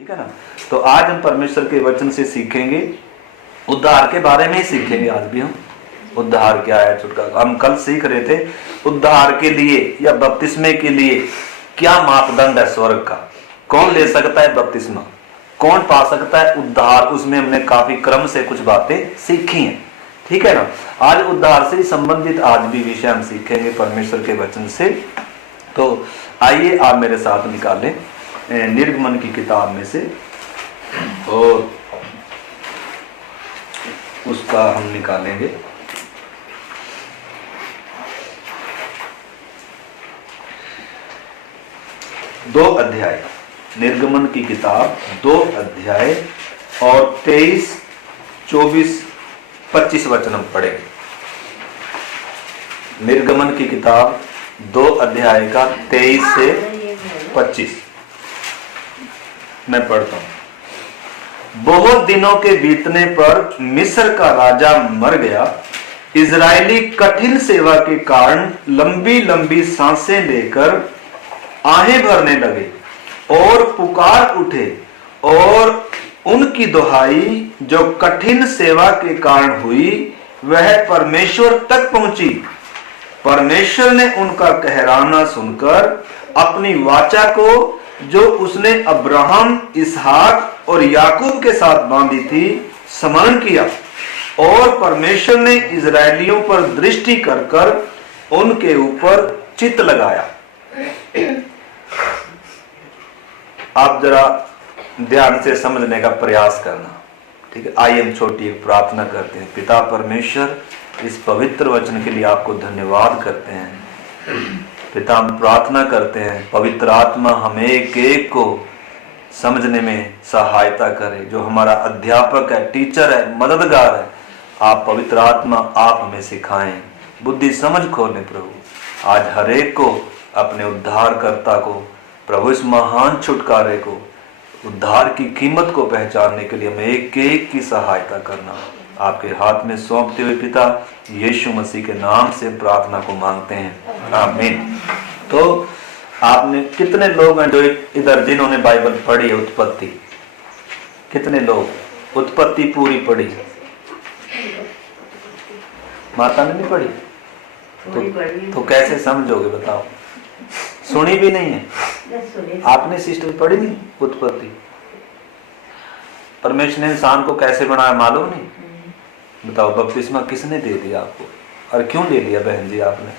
ठीक है ना। तो आज हम परमेश्वर के वचन से सीखेंगे, उद्धार के बारे में ही सीखेंगे। आज भी हम उद्धार क्या है, छुटकारा। हम कल सीख रहे थे उद्धार के लिए या बपतिस्मे के लिए क्या मापदंड है स्वर्ग का, कौन ले सकता है बपतिस्मा, कौन पा सकता है उद्धार। उसमें हमने काफी क्रम से कुछ बातें सीखी हैं, ठीक है ना। आज उद्धार से संबंधित आज भी विषय हम सीखेंगे परमेश्वर के वचन से। तो आइए आप मेरे साथ निकालें निर्गमन की किताब में से, और उसका हम निकालेंगे दो अध्याय। निर्गमन की किताब 2 अध्याय और 23, 24, 25 वचन हम पढ़ेंगे। निर्गमन की किताब 2 अध्याय का 23 से 25 मैं पढ़ता हूं। बहुत दिनों के बीतने पर मिस्र का राजा मर गया। इजरायली कठिन सेवा के कारण लंबी लंबी सांसें लेकर आहें भरने लगे और पुकार उठे, और उनकी दुहाई जो कठिन सेवा के कारण हुई वह परमेश्वर तक पहुंची। परमेश्वर ने उनका कहराना सुनकर अपनी वाचा को जो उसने अब्राहम, इसहाक और याकूब के साथ बांधी थी स्मरण किया, और परमेश्वर ने इजरायलियों पर दृष्टि कर कर उनके ऊपर चित्त लगाया। आप जरा ध्यान से समझने का प्रयास करना, ठीक है। आइए हम छोटी एक प्रार्थना करते हैं। पिता परमेश्वर, इस पवित्र वचन के लिए आपको धन्यवाद करते हैं। पिता हम प्रार्थना करते हैं पवित्र आत्मा हमें एक एक को समझने में सहायता करे। जो हमारा अध्यापक है, टीचर है, मददगार है, आप पवित्र आत्मा आप हमें सिखाएं, बुद्धि समझ खोलें प्रभु। आज हर एक को अपने उद्धारकर्ता को, प्रभु इस महान छुटकारे को, उद्धार की कीमत को पहचानने के लिए हमें एक एक की सहायता करना। आपके हाथ में सौंपते हुए पिता यीशु मसीह के नाम से प्रार्थना को मांगते हैं, आमीन। तो आपने कितने लोग हैं जो इधर जिन्होंने बाइबल पढ़ी है उत्पत्ति? कितने लोग उत्पत्ति पूरी पढ़ी? माता ने नहीं पढ़ी? तो कैसे समझोगे बताओ? सुनी भी नहीं है आपने? सिस्टर पढ़ी नहीं उत्पत्ति? परमेश्वर ने इंसान को कैसे बनाया मालूम नहीं? बताओ बपतिस्मा किसने दे दिया आपको, और क्यों ले लिया बहन जी आपने?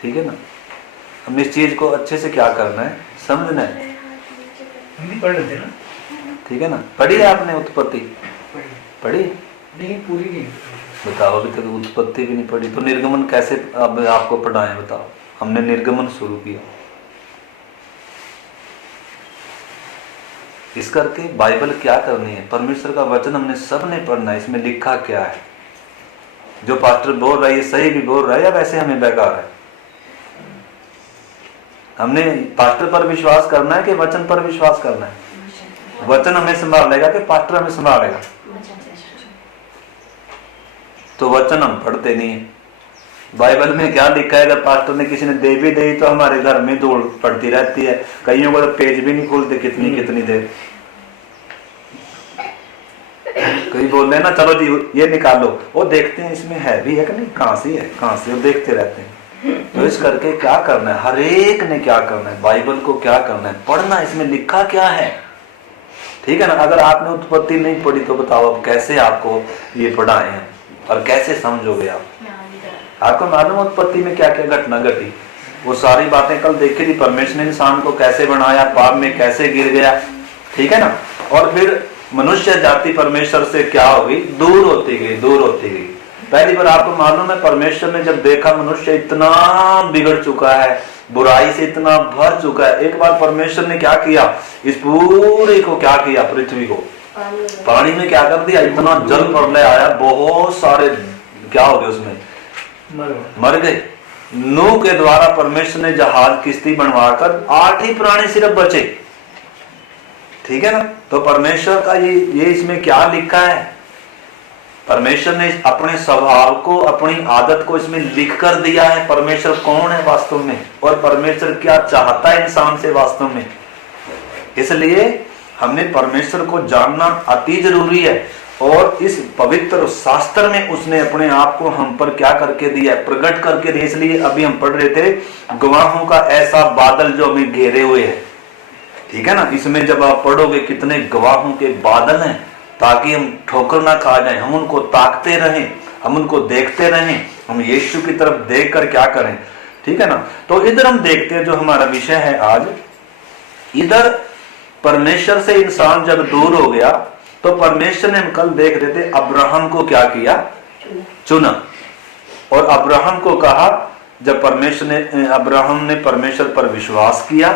ठीक है ना। हम इस चीज को अच्छे से क्या करना है, समझना है। पढ़ लेते ना, ठीक है ना। पढ़ी है आपने उत्पत्ति? पढ़ी नहीं, पूरी नहीं। बताओ अभी तक उत्पत्ति भी नहीं पढ़ी, तो निर्गमन कैसे अब आपको पढ़ाएं? बताओ। हमने निर्गमन शुरू किया इस करके बाइबल क्या करनी है, परमेश्वर का वचन हमने सबने पढ़ना है। इसमें लिखा क्या है? जो पास्टर बोल रहा है ये सही भी बोल रहा है या वैसे हमें बेकार है? हमने पास्टर पर विश्वास करना है कि वचन पर विश्वास करना है? वचन हमें संभालेगा कि पास्टर हमें संभालेगा? तो वचन हम पढ़ते नहीं है। बाइबल में क्या लिखा है? अगर पास्टर ने किसी ने दे भी दी तो हमारे घर में धूल पड़ती रहती है। कईयों को तो पेज भी नहीं खोलते कितनी कितनी देर। कई बोल रहे हैं ना, चलो जी ये निकालो, वो देखते हैं इसमें है भी है कि नहीं, कहां से है कहां से, वो देखते रहते हैं। तो इस करके क्या करना है, हर एक ने क्या करना है, बाइबल को क्या करना है, पढ़ना। इसमें लिखा क्या है, ठीक है ना। अगर आपने उत्पत्ति नहीं पढ़ी तो बताओ अब कैसे आपको ये पढ़ाए हैं और कैसे समझोगे आप? आपको मालूम उत्पत्ति में क्या क्या घटना घटी? वो सारी बातें कल देखी थी। परमेश्वर ने इंसान को कैसे बनाया, पाप में कैसे गिर गया, ठीक है ना। और फिर मनुष्य जाति परमेश्वर से क्या हो गई, दूर होती गई, दूर होती गई। पहली बार आपको मालूम है परमेश्वर ने जब देखा मनुष्य इतना बिगड़ चुका है, बुराई से इतना भर चुका है, एक बार परमेश्वर ने क्या किया, इस पूरे को क्या किया, पृथ्वी को पानी में क्या कर दिया, इतना जल प्रलय आया, बहुत सारे क्या हो गए उसमें, मर गए। नूह के द्वारा परमेश्वर ने जहाज किश्ती बनवाकर 8 ही प्राणी सिर्फ बचे, ठीक है ना। तो परमेश्वर का ये इसमें क्या लिखा है, परमेश्वर ने अपने स्वभाव को, अपनी आदत को इसमें लिख कर दिया है। परमेश्वर कौन है वास्तव में, और परमेश्वर क्या चाहता है इंसान से वास्तव में। इसलिए हमने परमेश्वर को जानना अति जरूरी है। और इस पवित्र शास्त्र में उसने अपने आप को हम पर क्या करके दिया, प्रकट करके दिया। इसलिए अभी हम पढ़ रहे थे, गवाहों का ऐसा बादल जो हमें घेरे हुए है, ठीक है ना। इसमें जब आप पढ़ोगे कितने गवाहों के बादल हैं, ताकि हम ठोकर ना खा जाएं, हम उनको ताकते रहें, हम उनको देखते रहें, हम यीशु की तरफ देखकर क्या करें, ठीक है ना। तो इधर हम देखते हैं जो हमारा विषय है आज, इधर परमेश्वर से इंसान जब दूर हो गया तो परमेश्वर ने, हम कल देख रहे थे, अब्राहम को क्या किया, चुना। और अब्राहम को कहा, जब अब्राहम ने परमेश्वर पर विश्वास किया,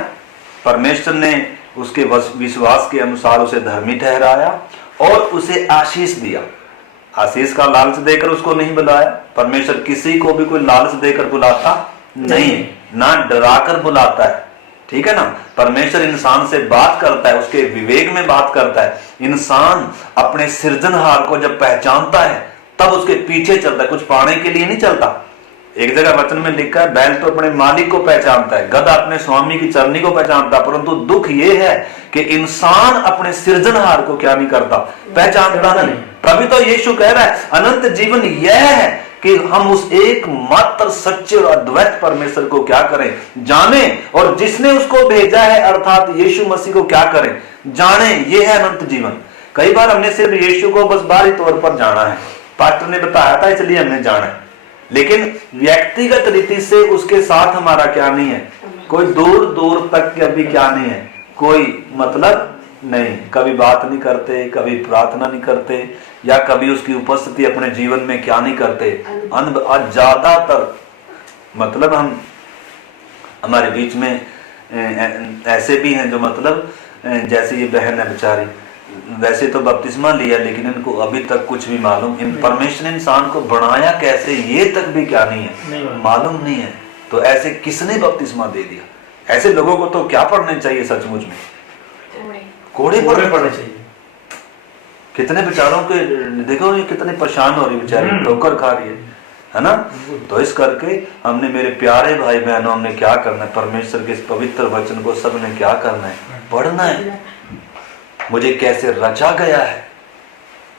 परमेश्वर ने उसके विश्वास के अनुसार उसे धर्मी ठहराया और उसे आशीष दिया। आशीष का लालच देकर उसको नहीं बुलाया। परमेश्वर किसी को भी कोई लालच देकर बुलाता नहीं है, ना डराकर बुलाता है, ठीक है ना। परमेश्वर इंसान से बात करता है, उसके विवेक में बात करता है। इंसान अपने सृजनहार को जब पहचानता है तब उसके पीछे चलता है, कुछ पाने के लिए नहीं चलता। एक जगह वचन में लिखा है, बैल तो अपने मालिक को पहचानता है, गधा अपने स्वामी की चरनी को पहचानता है, परंतु दुख यह है कि इंसान अपने सृजनहार को क्या नहीं करता, पहचानता नहीं। तभी तो यीशु कह रहा है, अनंत जीवन यह है कि हम उस एकमात्र सच्चे और अद्वैत परमेश्वर को क्या करें, जाने, और जिसने उसको भेजा है अर्थात यीशु मसीह को क्या करें, जाने। यह है अनंत जीवन। कई बार हमने सिर्फ यीशु को बस बाहरी तौर पर जाना है, पास्टर ने बताया था इसलिए हमने जाना है, लेकिन व्यक्तिगत रीति से उसके साथ हमारा क्या नहीं है, कोई दूर दूर तक अभी क्या नहीं है, कोई मतलब नहीं। कभी बात नहीं करते, कभी प्रार्थना नहीं करते, या कभी उसकी उपस्थिति अपने जीवन में क्या नहीं करते। ज्यादातर मतलब हम हमारे बीच में ऐसे भी हैं जो मतलब जैसे ये बहन है बेचारी, वैसे तो बपतिस्मा लिया लेकिन इनको अभी तक कुछ भी मालूम, इन परमेश्वर ने इंसान को बनाया कैसे ये तक भी क्या नहीं है, मालूम नहीं है। तो ऐसे किसने बपतिस्मा दे दिया? ऐसे लोगों को तो क्या पढ़ने चाहिए सचमुच में, कोड़े पढ़ने चाहिए। कितने बेचारों के देखो, ये कितने परेशान हो रही बेचारी, ठोकर खा रही है ना। तो इस करके हमने, मेरे प्यारे भाई बहनों, हमने क्या करना है, परमेश्वर के इस पवित्र वचन को सबने क्या करना है, पढ़ना है। मुझे कैसे रचा गया है,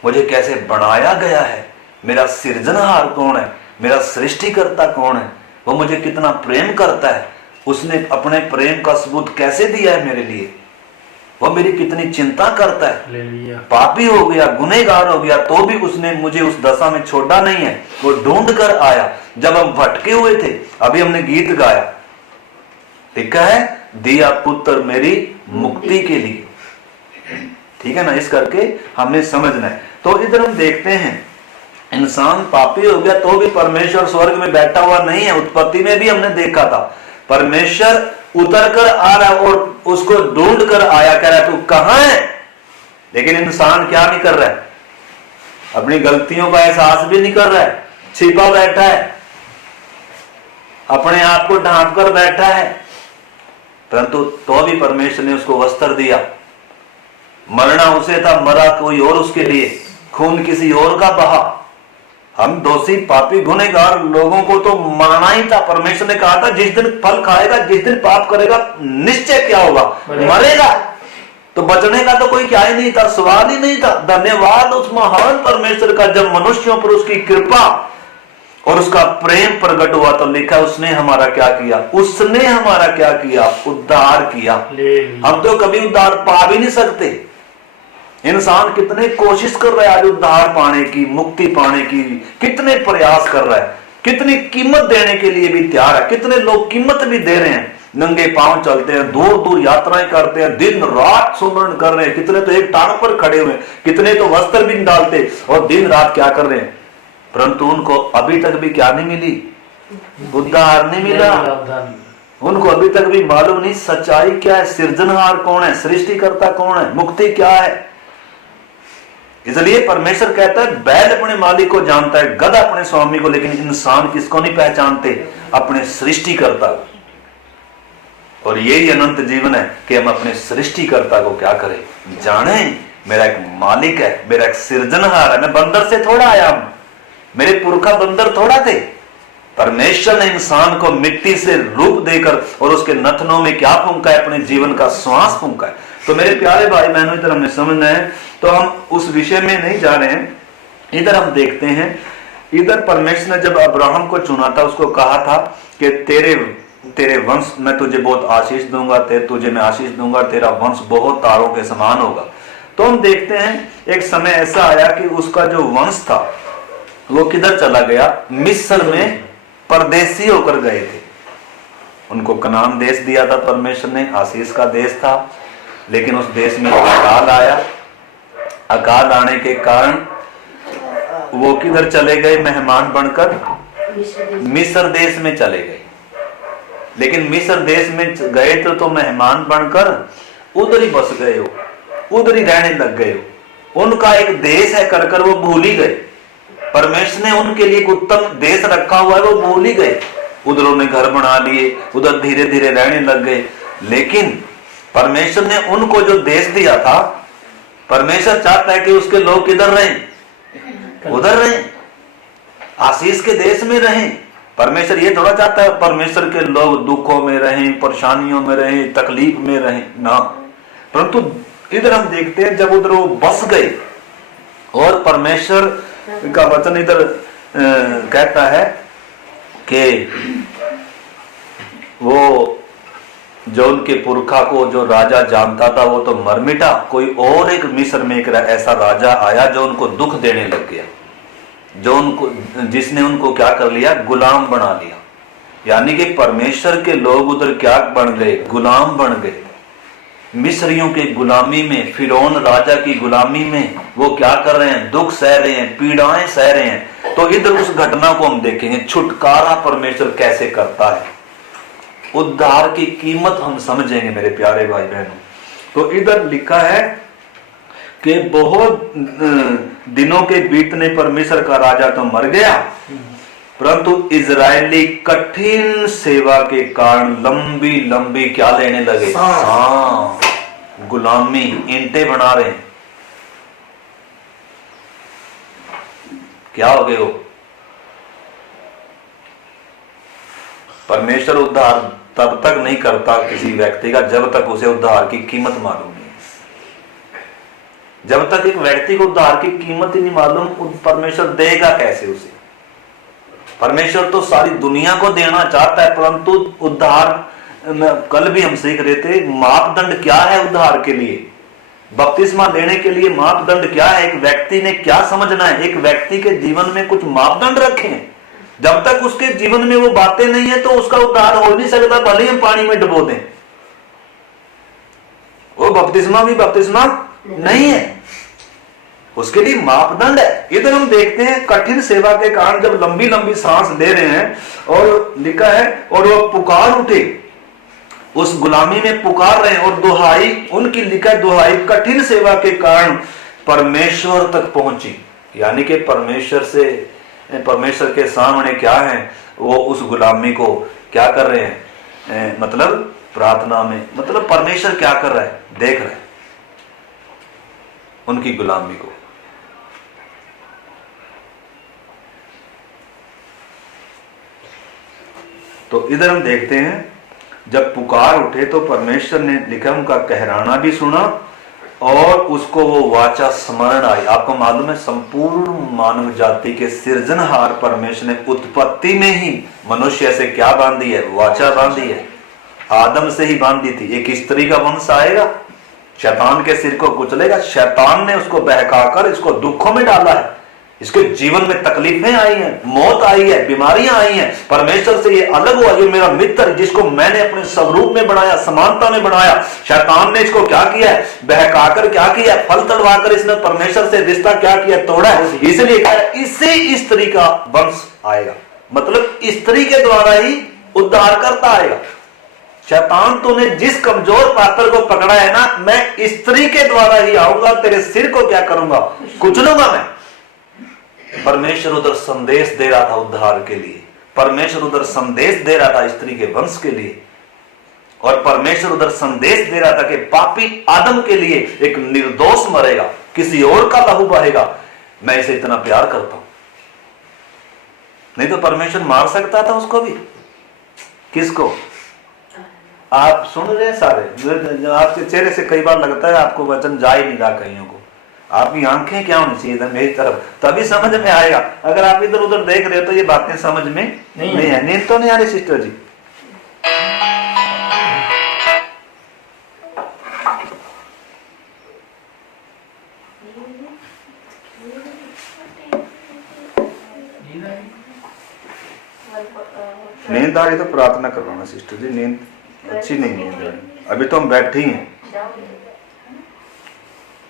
मुझे कैसे बनाया गया है, मेरा सृजनहार कौन है, मेरा सृष्टिकर्ता कौन है, वो मुझे कितना प्रेम करता है, उसने अपने प्रेम का सबूत कैसे दिया है मेरे लिए, वो मेरी कितनी चिंता करता है। पापी हो गया, गुनहगार हो गया, तो भी उसने मुझे उस दशा में छोड़ा नहीं है, वो ढूंढ कर आया। जब हम भटके हुए थे, अभी हमने गीत गाया, लिखा है, दिया पुत्र मेरी मुक्ति के लिए, ठीक है ना। इस करके हमने समझना है। तो इधर हम देखते हैं, इंसान पापी हो गया तो भी परमेश्वर स्वर्ग में बैठा हुआ नहीं है। उत्पत्ति में भी हमने देखा था, परमेश्वर उतर कर आ रहा और उसको ढूंढ कर आया, कह रहा है तू कहां है। लेकिन इंसान क्या नहीं कर रहा है, अपनी गलतियों का एहसास भी नहीं कर रहा है, छिपा बैठा है, अपने आप को ढांप कर बैठा है। परंतु तो भी परमेश्वर ने उसको वस्त्र दिया। मरना उसे था, मरा कोई और उसके लिए, खून किसी और का बहा। हम दोषी पापी गुनहगार लोगों को तो मरना ही था। परमेश्वर ने कहा था, जिस दिन फल खाएगा, जिस दिन पाप करेगा, निश्चय क्या होगा, मरेगा। तो बचने का तो कोई क्या ही नहीं था, सवाल ही नहीं था। धन्यवाद उस महान परमेश्वर का, जब मनुष्यों पर उसकी कृपा और उसका प्रेम प्रकट हुआ तो लिखा, उसने हमारा क्या किया, उसने हमारा क्या किया, उद्धार किया। हम तो कभी उद्धार पा भी नहीं सकते। इंसान कितने कोशिश कर रहा है आज उद्धार पाने की, मुक्ति पाने की, कितने प्रयास कर रहा है, कितनी कीमत देने के लिए भी तैयार है। कितने लोग कीमत भी दे रहे हैं, नंगे पांव चलते हैं, दूर दूर यात्राएं करते हैं, दिन रात सुमरण कर रहे हैं। कितने तो एक टांग पर खड़े हुए, कितने तो वस्त्र भी डालते और दिन रात क्या कर रहे हैं, परंतु उनको अभी तक भी क्या नहीं मिली, उद्धार नहीं मिला। उनको अभी तक भी मालूम नहीं सच्चाई क्या है, सृजनहार कौन है, सृष्टिकर्ता कौन है, मुक्ति क्या है। इसलिए परमेश्वर कहता है, बैल अपने मालिक को जानता है, गधा अपने स्वामी को, लेकिन इंसान किसको नहीं पहचानते, अपने सृष्टिकर्ता को। और यही अनंत जीवन है कि हम अपने सृष्टिकर्ता को क्या करें, जाने। मेरा एक मालिक है, मेरा एक सृजनहार है। मैं बंदर से थोड़ा आया हूं, मेरे पुरखा बंदर थोड़ा थे। परमेश्वर ने इंसान को मिट्टी से रूप देकर और उसके नथनों में क्या फूंका है, अपने जीवन का श्वास फूंका है। तो मेरे प्यारे भाई बहनों, इधर हमें समझना है, तो हम उस विषय में नहीं जा रहे हैं। इधर हम देखते हैं, इधर परमेश्वर ने जब अब्राहम को चुना था, उसको कहा था कि तेरे वंश मैं तुझे बहुत आशीष दूंगा, तुझे मैं आशीष दूंगा, तेरा वंश बहुत तारों के समान होगा। तो हम देखते हैं एक समय ऐसा आया कि उसका जो वंश था वो किधर चला गया, मिस्र में परदेसी होकर गए थे। उनको कनान देश दिया था परमेश्वर ने, आशीष का देश था, लेकिन उस देश में अकाल आया। अकाल आने के कारण वो किधर चले गए, मेहमान बनकर मिस्र देश में चले गए। लेकिन मिस्र देश में गए तो मेहमान बनकर उधर ही बस गए हो, उधर ही रहने लग गए हो। उनका एक देश है कर वो भूल ही गए। परमेश्वर ने उनके लिए एक उत्तम देश रखा हुआ है, वो भूल ही गए। उधर उन्होंने घर बना लिए, उधर धीरे धीरे रहने लग गए। लेकिन परमेश्वर ने उनको जो देश दिया था, परमेश्वर चाहता है कि उसके लोग किधर रहें, उधर रहें, आशीष के देश में रहें। परमेश्वर ये थोड़ा चाहता है परमेश्वर के लोग दुखों में रहें, परेशानियों में रहें, तकलीफ में रहें ना। परंतु इधर हम देखते हैं जब उधर वो बस गए, और परमेश्वर का वचन इधर कहता है कि वो जो उनके पुरखा को जो राजा जानता था वो तो मर मिटा, कोई और एक मिस्र में एक ऐसा राजा आया जो उनको दुख देने लग गया, जिसने उनको क्या कर लिया, गुलाम बना लिया। यानी कि परमेश्वर के लोग उधर क्या बन गए, गुलाम बन गए। मिस्रियों के गुलामी में, फिरौन राजा की गुलामी में वो क्या कर रहे हैं, दुख सह रहे हैं, पीड़ाएं सह रहे हैं। तो इधर उस घटना को हम देखेंगे, छुटकारा परमेश्वर कैसे करता है, उद्धार की कीमत हम समझेंगे मेरे प्यारे भाई बहनों। तो इधर लिखा है कि बहुत दिनों के बीतने परमेश्वर का राजा तो मर गया, परंतु इजरायली कठिन सेवा के कारण लंबी लंबी क्या लेने लगे, गुलामी, ईंटें बना रहे हैं। क्या हो गए वो, परमेश्वर उद्धार तब तक नहीं करता किसी व्यक्ति का जब तक उसे उद्धार की कीमत मालूम नहीं। जब तक एक व्यक्ति को उद्धार की कीमत ही नहीं मालूम, परमेश्वर देगा कैसे उसे। परमेश्वर तो सारी दुनिया को देना चाहता है, परंतु उद्धार, कल भी हम सीख रहे थे, मापदंड क्या है उद्धार के लिए, बपतिस्मा लेने के लिए मापदंड क्या है, एक व्यक्ति ने क्या समझना है। एक व्यक्ति के जीवन में कुछ मापदंड रखे हैं, जब तक उसके जीवन में वो बातें नहीं है तो उसका उद्धार हो नहीं सकता, भले ही हम पानी में डुबो दें। वो बपतिस्मा भी बपतिस्मा नहीं है, उसके लिए मापदंड है। इधर हम देखते हैं कठिन सेवा के कारण जब लंबी लंबी सांस ले रहे हैं, और लिखा है और वो पुकार उठे, उस गुलामी में पुकार रहे हैं, और दुहाई उनकी, लिखा है दुहाई कठिन सेवा के कारण परमेश्वर तक पहुंची। यानी कि परमेश्वर के सामने क्या है, वो उस गुलामी को क्या कर रहे हैं, मतलब प्रार्थना में, मतलब परमेश्वर क्या कर रहा है, देख रहा है उनकी गुलामी को। तो इधर हम देखते हैं जब पुकार उठे तो परमेश्वर ने, लिखा, उनका कहराना भी सुना और उसको वो वाचा स्मरण आई। आपको मालूम है संपूर्ण मानव जाति के सृजनहार परमेश्वर ने उत्पत्ति में ही मनुष्य से क्या बांधी है, वाचा बांधी है। आदम से ही बांधी थी, एक स्त्री का वंश आएगा, शैतान के सिर को कुचलेगा। शैतान ने उसको बहकाकर इसको दुखों में डाला है, इसके जीवन में तकलीफें आई हैं, मौत आई है, बीमारियां आई हैं। परमेश्वर से ये अलग हुआ, जो मेरा मित्र जिसको मैंने अपने स्वरूप में बनाया, समानता में बनाया, शैतान ने इसको क्या किया है, बहकाकर क्या किया, फल तड़वाकर इसने परमेश्वर से रिश्ता क्या किया, तोड़ा है। इसलिए कहा इससे स्त्री का वंश आएगा, मतलब स्त्री के द्वारा ही उद्धार करता आएगा। शैतान तूने जिस कमजोर पात्र को पकड़ा है ना, मैं स्त्री के द्वारा ही आऊंगा, तेरे सिर को क्या करूंगा, कुचलूंगा मैं। परमेश्वर उधर संदेश दे रहा था उद्धार के लिए, परमेश्वर उधर संदेश दे रहा था स्त्री के वंश के लिए, और परमेश्वर उधर संदेश दे रहा था कि पापी आदम के लिए एक निर्दोष मरेगा, किसी और का लहू बहेगा, मैं इसे इतना प्यार करता हूं। नहीं तो परमेश्वर मार सकता था उसको भी। किसको? आप सुन रहे हैं सारे, जो आपके चेहरे से कई बार लगता है आपको वचन जा ही नहीं रहा कईयों को। आपकी आंखें क्या होनी चाहिए इधर मेरी तरफ, तभी समझ में आएगा। अगर आप इधर उधर देख रहे हो तो ये बातें समझ में नहीं है। नींद तो नहीं आ रही सिस्टर जी? नींद आ रही तो प्रार्थना करवाना सिस्टर जी, नींद अच्छी नहीं नींद आ रही। अभी तो हम बैठे ही हैं,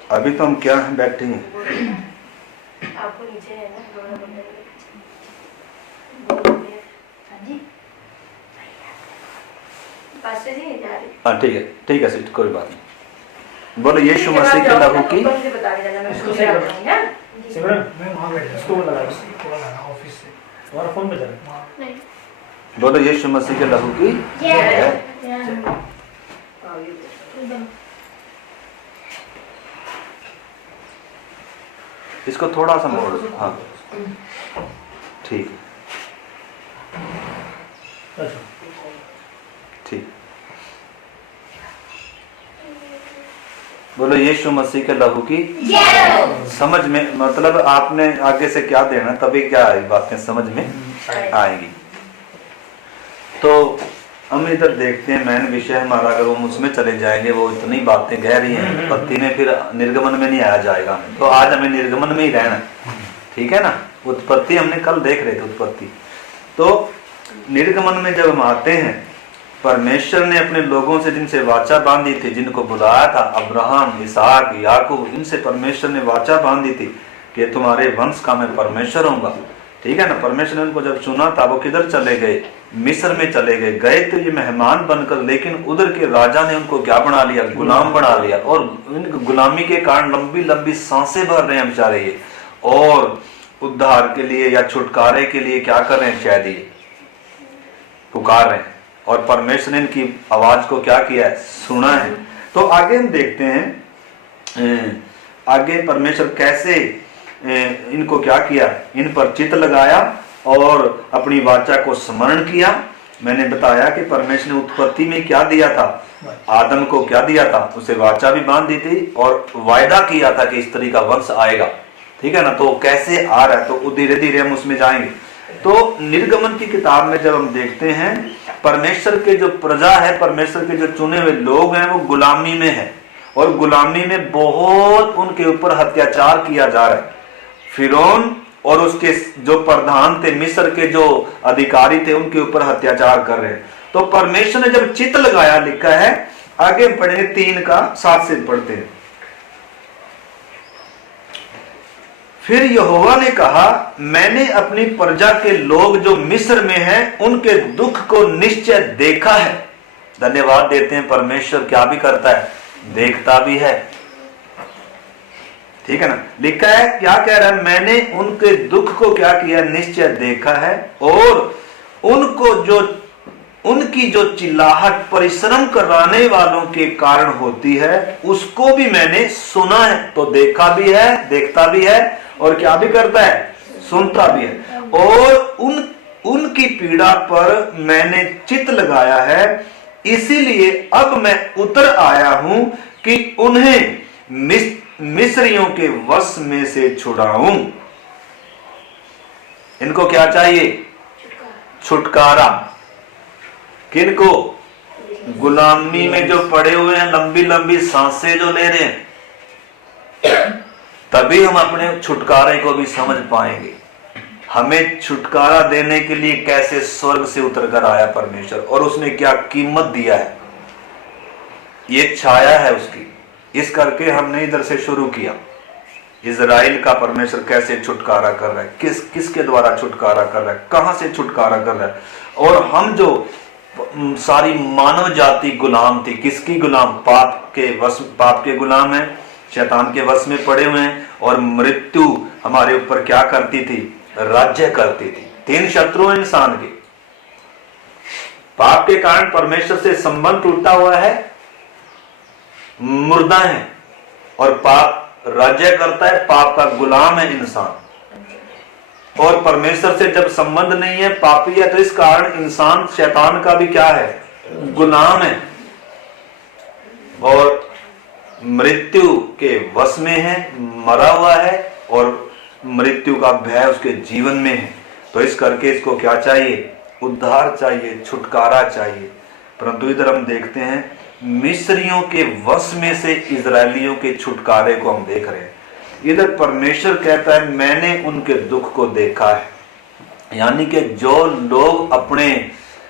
अभी तो हम क्या हैं, बैठे हैं। आपको नीचे है ना हाँ ठीक है सिस्टर, कोई बात नहीं। बोलो यीशु मसीह के लहू की। सिमरन मैं वहाँ बैठ उसको लगा ऑफिस से तुम्हारा फोन बजा रहा है। बोलो यीशु मसीह के लहू की। इसको थोड़ा सा मोड़, हाँ ठीक ठीक। बोलो यीशु मसीह के लहू की। समझ में, मतलब आपने आगे से क्या देना तभी क्या बातें समझ में आएंगी। तो हम इधर देखते हैं, मेन विषय हमारा, अगर हम उसमें चले जाएंगे वो इतनी बातें गहरी हैं, उत्पत्ति में फिर निर्गमन में नहीं आया जाएगा। तो आज हमें निर्गमन में ही रहना, ठीक है ना। उत्पत्ति हमने कल देख रहे थे उत्पत्ति। तो निर्गमन में जब हम आते हैं, परमेश्वर ने अपने लोगों से जिनसे वाचा बांधी थी, जिनको बुलाया था, अब्राहम, इसहाक, याकूब, इनसे परमेश्वर ने वाचा बांधी थी कि तुम्हारे वंश का मैं परमेश्वर होऊंगा, ठीक है ना। परमेश्वर ने उनको जब चुना था, वो किधर चले गए? मिस्र में चले गए तो ये मेहमान बनकर, लेकिन उधर के राजा ने उनको क्या बना लिया? गुलाम बना लिया। और इन गुलामी के कारण लंबी लंबी सांसें भर रहे हैं बेचारे ये, और उद्धार के लिए या छुटकारे के लिए क्या कर रहे हैं? शायद ये पुकार रहे हैं, और परमेश्वर ने इनकी आवाज को क्या किया है? सुना है। तो आगे हम देखते हैं, आगे परमेश्वर कैसे इनको क्या किया? इन पर चित्त लगाया और अपनी वाचा को स्मरण किया। मैंने बताया कि परमेश्वर ने उत्पत्ति में क्या दिया था? आदम को क्या दिया था? उसे वाचा भी बांध दी थी और वायदा किया था कि इस तरह का वंश आएगा, ठीक है ना। तो कैसे आ रहा है, तो धीरे धीरे हम उसमें जाएंगे। तो निर्गमन की किताब में जब हम देखते हैं, परमेश्वर के जो प्रजा है, परमेश्वर के जो चुने हुए लोग हैं, वो गुलामी में है, और गुलामी में बहुत उनके ऊपर अत्याचार किया जा रहा है। फिरौन और उसके जो प्रधान थे, मिस्र के जो अधिकारी थे, उनके ऊपर अत्याचार कर रहे हैं। तो परमेश्वर ने जब चित्त लगाया, लिखा है, आगे हम पढ़ेंगे 3 का 7 से पढ़ते हैं। फिर यहोवा ने कहा, मैंने अपनी प्रजा के लोग जो मिस्र में हैं, उनके दुख को निश्चय देखा है। धन्यवाद देते हैं, परमेश्वर क्या भी करता है? देखता भी है, ठीक है ना। लिखा है, क्या कह रहा है? मैंने उनके दुख को क्या किया? निश्चय देखा है, और उनको उनकी जो चिल्लाहट परिश्रम कराने वालों के कारण होती है, उसको भी मैंने सुना है। तो देखा भी है, देखता भी है, और क्या भी करता है? सुनता भी है। और उनकी पीड़ा पर मैंने चित्त लगाया है, इसीलिए अब मैं उतर आया हूं कि उन्हें मिस्रियों के वश में से छुड़ाऊं। इनको क्या चाहिए? छुटकारा। किनको? गुलामी में जो पड़े हुए हैं, लंबी लंबी सांसें जो ले रहे हैं, तभी हम अपने छुटकारे को भी समझ पाएंगे। हमें छुटकारा देने के लिए कैसे स्वर्ग से उतर कर आया परमेश्वर, और उसने क्या कीमत दिया है, ये छाया है उसकी। इस करके हमने इधर से शुरू किया, इजराइल का परमेश्वर कैसे छुटकारा कर रहा है, किसके द्वारा छुटकारा कर रहा है, कहां से छुटकारा कर रहा है। और हम जो सारी मानव जाति गुलाम थी, किसकी गुलाम? पाप के गुलाम है, शैतान के वश में पड़े हुए हैं, और मृत्यु हमारे ऊपर क्या करती थी? राज्य करती थी। 3 शत्रु हैं इंसान के। पाप के कारण परमेश्वर से संबंध टूटा हुआ है, मुर्दा है, और पाप राज्य करता है, पाप का गुलाम है इंसान। और परमेश्वर से जब संबंध नहीं है, पापी है, तो इस कारण इंसान शैतान का भी क्या है? गुलाम है। और मृत्यु के वश में है, मरा हुआ है और मृत्यु का भय उसके जीवन में है। तो इस करके इसको क्या चाहिए? उद्धार चाहिए, छुटकारा चाहिए। परंतु इधर हम देखते हैं मिस्रियों के वश में से इजरायलियों के छुटकारे को हम देख रहे हैं। इधर परमेश्वर कहता है मैंने उनके दुख को देखा है, यानी कि जो लोग अपने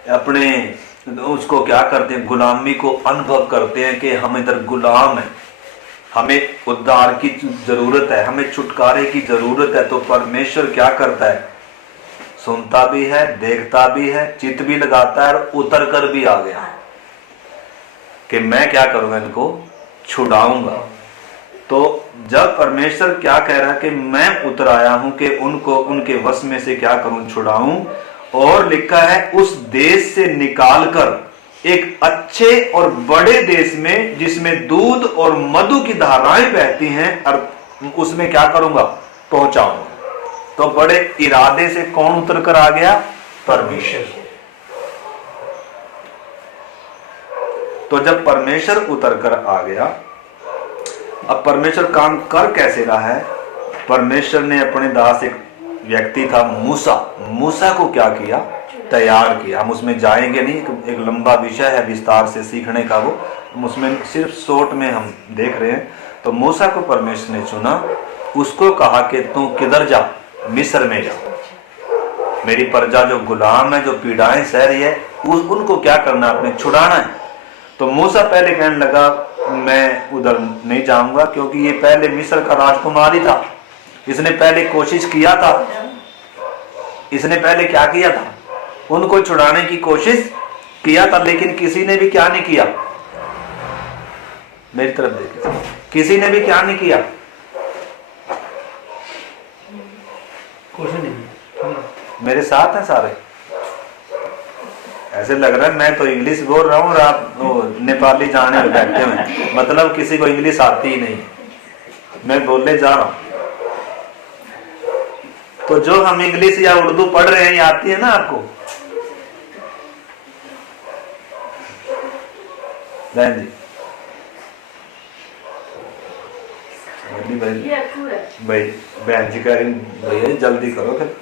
अपने उसको क्या करते हैं, गुलामी को अनुभव करते हैं कि हम इधर गुलाम हैं, हमें उद्धार की जरूरत है, हमें छुटकारे की जरूरत है। तो परमेश्वर क्या करता है? सुनता भी है, देखता भी है, चित्त भी लगाता है और उतर कर भी आ गया कि मैं क्या करूंगा, इनको छुड़ाऊंगा। तो जब परमेश्वर क्या कह रहा है कि मैं उतर आया हूं कि उनको उनके वश में से क्या करूं, छुड़ाऊं। और लिखा है उस देश से निकालकर एक अच्छे और बड़े देश में जिसमें दूध और मधु की धाराएं बहती हैं, और उसमें क्या करूंगा, पहुंचाऊंगा। तो बड़े इरादे से कौन उतर कर आ गया? परमेश्वर। तो जब परमेश्वर उतर कर आ गया, अब परमेश्वर काम कर कैसे रहा है? परमेश्वर ने अपने दास, एक व्यक्ति था मूसा को क्या किया? तैयार किया। हम उसमें जाएंगे नहीं, एक लंबा विषय है विस्तार से सीखने का, वो हम उसमें सिर्फ शॉर्ट में हम देख रहे हैं। तो मूसा को परमेश्वर ने चुना, उसको कहा कि तू किधर जा? मिस्र में जा। मेरी प्रजा जो गुलाम है, जो पीड़ाएं सह रही है, उनको क्या करना? अपने छुड़ाना है। तो मूसा पहले कहने लगा मैं उधर नहीं जाऊंगा, क्योंकि ये पहले मिस्र का राजकुमार ही था, इसने पहले कोशिश किया था। इसने पहले क्या किया था? उनको छुड़ाने की कोशिश किया था, लेकिन किसी ने भी क्या नहीं किया? मेरी तरफ देखिए, किसी ने भी क्या नहीं किया? कुछ नहीं। मेरे साथ हैं सारे? ऐसे लग रहा है मैं तो इंग्लिश बोल रहा हूँ और आप नेपाली जाने में बैठे हुए, मतलब किसी को इंग्लिश आती ही नहीं। मैं बोलने जा रहा हूँ। तो जो हम इंग्लिश या उर्दू पढ़ रहे हैं, ये आती है ना आपको? बहन जी, भाई बहन जी कह रही भैया जल्दी करो फिर।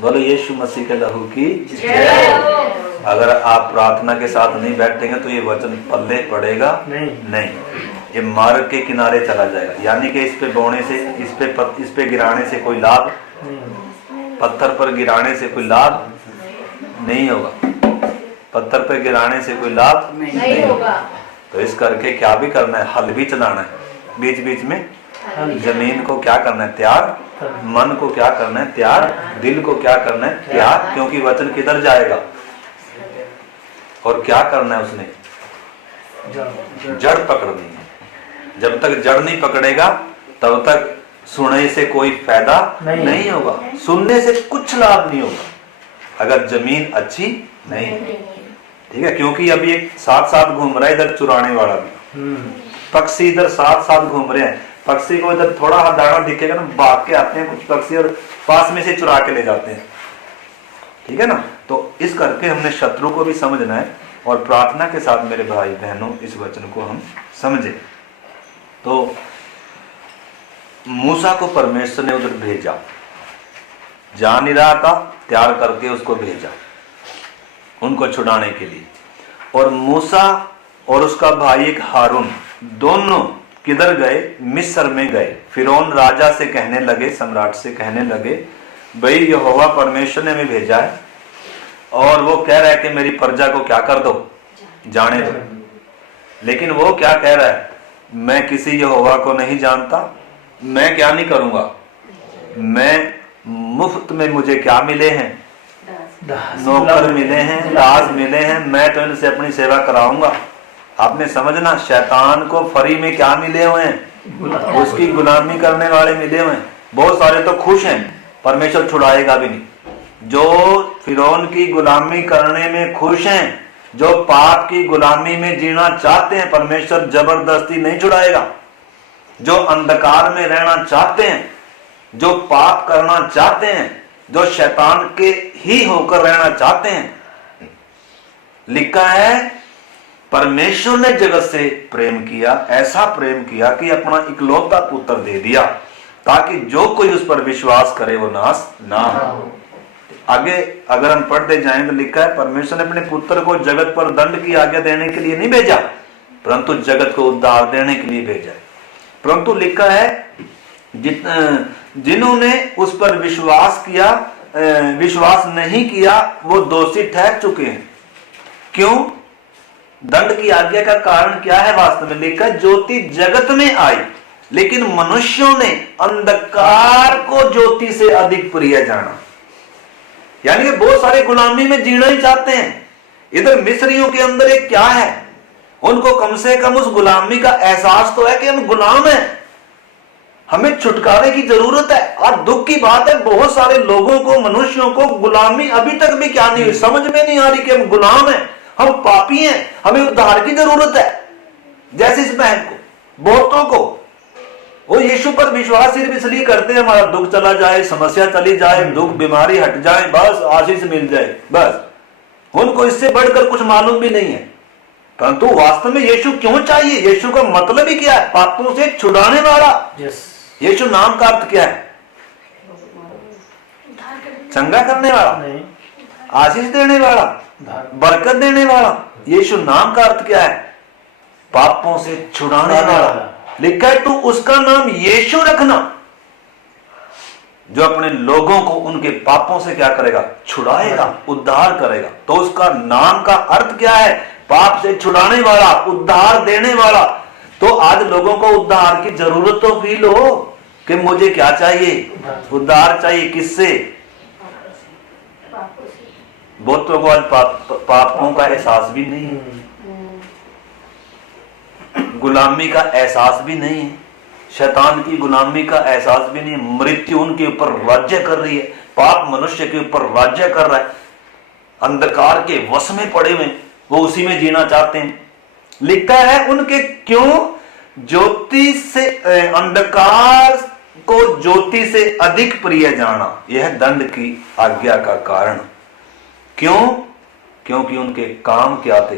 बोलो यीशु मसीह के लहू की जय। अगर आप प्रार्थना के साथ नहीं बैठेंगे तो ये वचन पल्ले पड़ेगा नहीं, ये मार्ग के किनारे चला जाएगा। यानी कि इस पे बोने से, इस पे गिराने से कोई लाभ, पत्थर पर गिराने से कोई लाभ नहीं होगा, पत्थर पर गिराने से कोई लाभ नहीं होगा। तो इस करके क्या भी करना है? हल भी चलाना है बीच बीच में। जमीन को क्या करना है? तैयार। मन को क्या करना है? तैयार। दिल को क्या करना है? तैयार। क्योंकि वचन किधर जाएगा? और क्या करना है उसने? जड़ पकड़नी है। जब तक जड़ नहीं पकड़ेगा तब तक सुनने से कोई फायदा नहीं होगा, सुनने से कुछ लाभ नहीं होगा अगर जमीन अच्छी नहीं। ठीक है, क्योंकि अभी एक साथ साथ घूम रहा है इधर चुराने वाला भी, पक्षी इधर साथ साथ घूम रहे हैं। पक्षी को इधर थोड़ा हाथ दाना दिखेगा ना, भाग के आते हैं कुछ पक्षी और पास में से चुरा के ले जाते हैं। ठीक है ना? तो इस करके हमने शत्रु को भी समझना है और प्रार्थना के साथ मेरे भाई बहनों इस वचन को हम समझे। तो मूसा को परमेश्वर ने उधर भेजा, जा नहीं रहा था, तैयार करके उसको भेजा उनको छुड़ाने के लिए। और मूसा और उसका भाई एक हारून दोनों किधर गए? मिस्र में गए। फिरौन राजा से कहने लगे, सम्राट से कहने लगे, भाई यहोवा परमेश्वर ने हमें भेजा है और वो कह रहा है कि मेरी प्रजा को क्या कर दो? जाने दो। लेकिन वो क्या कह रहा है? मैं किसी यहोवा को नहीं जानता, मैं क्या नहीं करूंगा, मैं मुफ्त में मुझे क्या मिले हैं? नौकर मिले हैं, दास मिले हैं, मैं तो इनसे अपनी सेवा कराऊंगा। आपने समझना, शैतान को फ्री में क्या मिले हुए हैं? उसकी गुलामी करने वाले मिले हुए हैं। बहुत सारे तो खुश हैं, परमेश्वर छुड़ाएगा भी नहीं। जो फिरौन की गुलामी करने में खुश हैं, जो पाप की गुलामी में जीना चाहते हैं, परमेश्वर जबरदस्ती नहीं छुड़ाएगा। जो अंधकार में रहना चाहते हैं, जो पाप करना चाहते हैं, जो शैतान के ही होकर रहना चाहते हैं, लिखा है परमेश्वर ने जगत से प्रेम किया, ऐसा प्रेम किया कि अपना इकलौता पुत्र दे दिया, ताकि जो कोई उस पर विश्वास करे वो नाश ना हो। आगे अगर हम पढ़ते जाएं तो लिखा है परमेश्वर ने अपने पुत्र को जगत पर दंड की आज्ञा देने के लिए नहीं भेजा, परंतु जगत को उद्धार देने के लिए भेजा। परंतु लिखा है जिन्होंने उस पर विश्वास किया, विश्वास नहीं किया, वो दोषी ठहर चुके हैं। क्यों? दंड की आज्ञा का कारण क्या है? वास्तव में लिखा ज्योति जगत में आई, लेकिन मनुष्यों ने अंधकार को ज्योति से अधिक प्रिय जाना। यानी कि बहुत सारे गुलामी में जीना ही चाहते हैं। इधर मिस्रियों के अंदर एक क्या है, उनको कम से कम उस गुलामी का एहसास तो है कि हम गुलाम हैं, हमें छुटकारे की जरूरत है। और दुख की बात है, बहुत सारे लोगों को, मनुष्यों को गुलामी अभी तक भी क्या नहीं हुई, समझ में नहीं आ रही कि हम गुलाम हैं, हम पापी हैं, हमें उद्धार की जरूरत है। जैसे इस बहन को, बहुतों को वो यीशु पर विश्वास सिर्फ इसलिए करते हैं हमारा दुख चला जाए, समस्या चली जाए, दुख बीमारी हट जाए, बस आशीष मिल जाए, बस। उनको इससे बढ़कर कुछ मालूम भी नहीं है। परंतु वास्तव में यीशु क्यों चाहिए? यीशु का मतलब ही क्या है? पापों से छुड़ाने वाला। यीशु नाम का अर्थ क्या है? चंगा करने वाला, आशीष देने वाला, बरकत देने वाला। यीशु नाम का अर्थ क्या है? पापों से छुड़ाने वाला। लिखा है तू उसका नाम यीशु रखना, जो अपने लोगों को उनके पापों से क्या करेगा? छुड़ाएगा, उद्धार करेगा। तो उसका नाम का अर्थ क्या है? पाप से छुड़ाने वाला, उद्धार देने वाला। तो आज लोगों को उद्धार की जरूरत तो फील हो कि मुझे क्या चाहिए? उद्धार चाहिए। किससे? बहुतों को आज पापों का एहसास भी नहीं है, गुलामी का एहसास भी नहीं है, शैतान की गुलामी का एहसास भी नहीं है। मृत्यु उनके ऊपर राज्य कर रही है, पाप मनुष्य के ऊपर राज्य कर रहा है, अंधकार के वश में पड़े हुए, वो उसी में जीना चाहते हैं। लिखा है उनके क्यों ज्योति से अंधकार को ज्योति से अधिक प्रिय जाना, यह दंड की आज्ञा का कारण। क्यों? क्योंकि उनके काम क्या थे?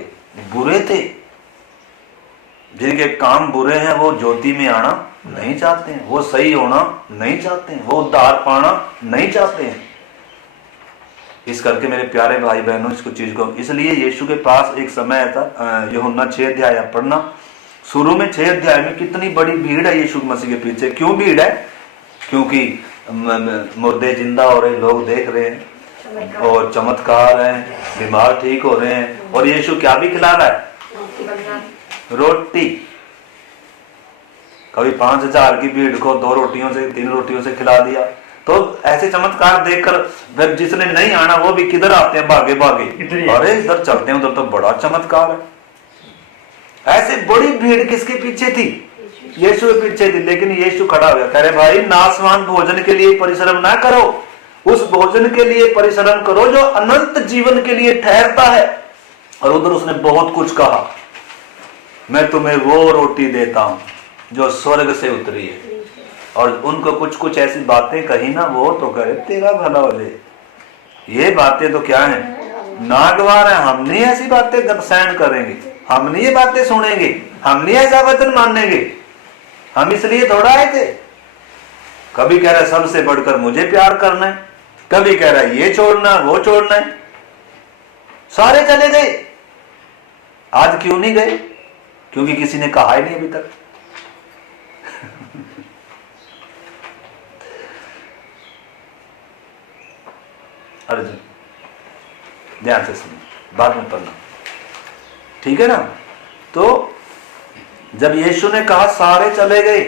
बुरे थे। जिनके काम बुरे हैं वो ज्योति में आना नहीं चाहते हैं, वो सही होना नहीं चाहते हैं, वो उद्धार पाना नहीं चाहते हैं। इस करके मेरे प्यारे भाई बहनों, इसको चीज को, इसलिए यीशु के पास एक समय था, यूहन्ना 6 अध्याय पढ़ना, शुरू में 6 अध्याय में कितनी बड़ी भीड़ है यीशु मसीह के पीछे। क्यों भीड़ है? क्योंकि मुर्दे जिंदा हो रहे, लोग देख रहे हैं, और चमत्कार है, बीमार ठीक हो रहे हैं, और यीशु क्या भी खिला रहा है? रोटी। कभी 5000 की भीड़ को 2 रोटियों से 3 रोटियों से खिला दिया। तो ऐसे चमत्कार देखकर फिर जिसने नहीं आना वो भी किधर आते हैं? भागे भागे, अरे इधर चलते हैं, उधर तो बड़ा चमत्कार है। ऐसे बड़ी भीड़ किसके पीछे थी? यीशु के पीछे थी। लेकिन यीशु खड़ा हो गया, कह रहे भाई नाशवान भोजन के लिए परिश्रम ना करो, उस भोजन के लिए परिश्रम करो जो अनंत जीवन के लिए ठहरता है। और उधर उसने बहुत कुछ कहा, मैं तुम्हें वो रोटी देता हूं जो स्वर्ग से उतरी है। और उनको कुछ कुछ ऐसी बातें कही ना, वो तो करे तेरा भला हो जाए। ये बातें तो क्या है? नागवार है। हम नहीं ऐसी बातें सहन करेंगे, हम नहीं ये बातें सुनेंगे, हम नहीं ऐसा वचन मानेंगे। हम इसलिए थोड़ा आए थे। कभी कह रहा है सबसे बढ़कर मुझे प्यार करना है, कभी कह रहा है ये छोड़ना वो छोड़ना है। सारे चले गए। आज क्यों नहीं गए? क्योंकि किसी ने कहा ही नहीं अभी तक। अर्जुन ध्यान से सुनो, बाद में पढ़ना, ठीक है ना? तो जब यीशु ने कहा सारे चले गए,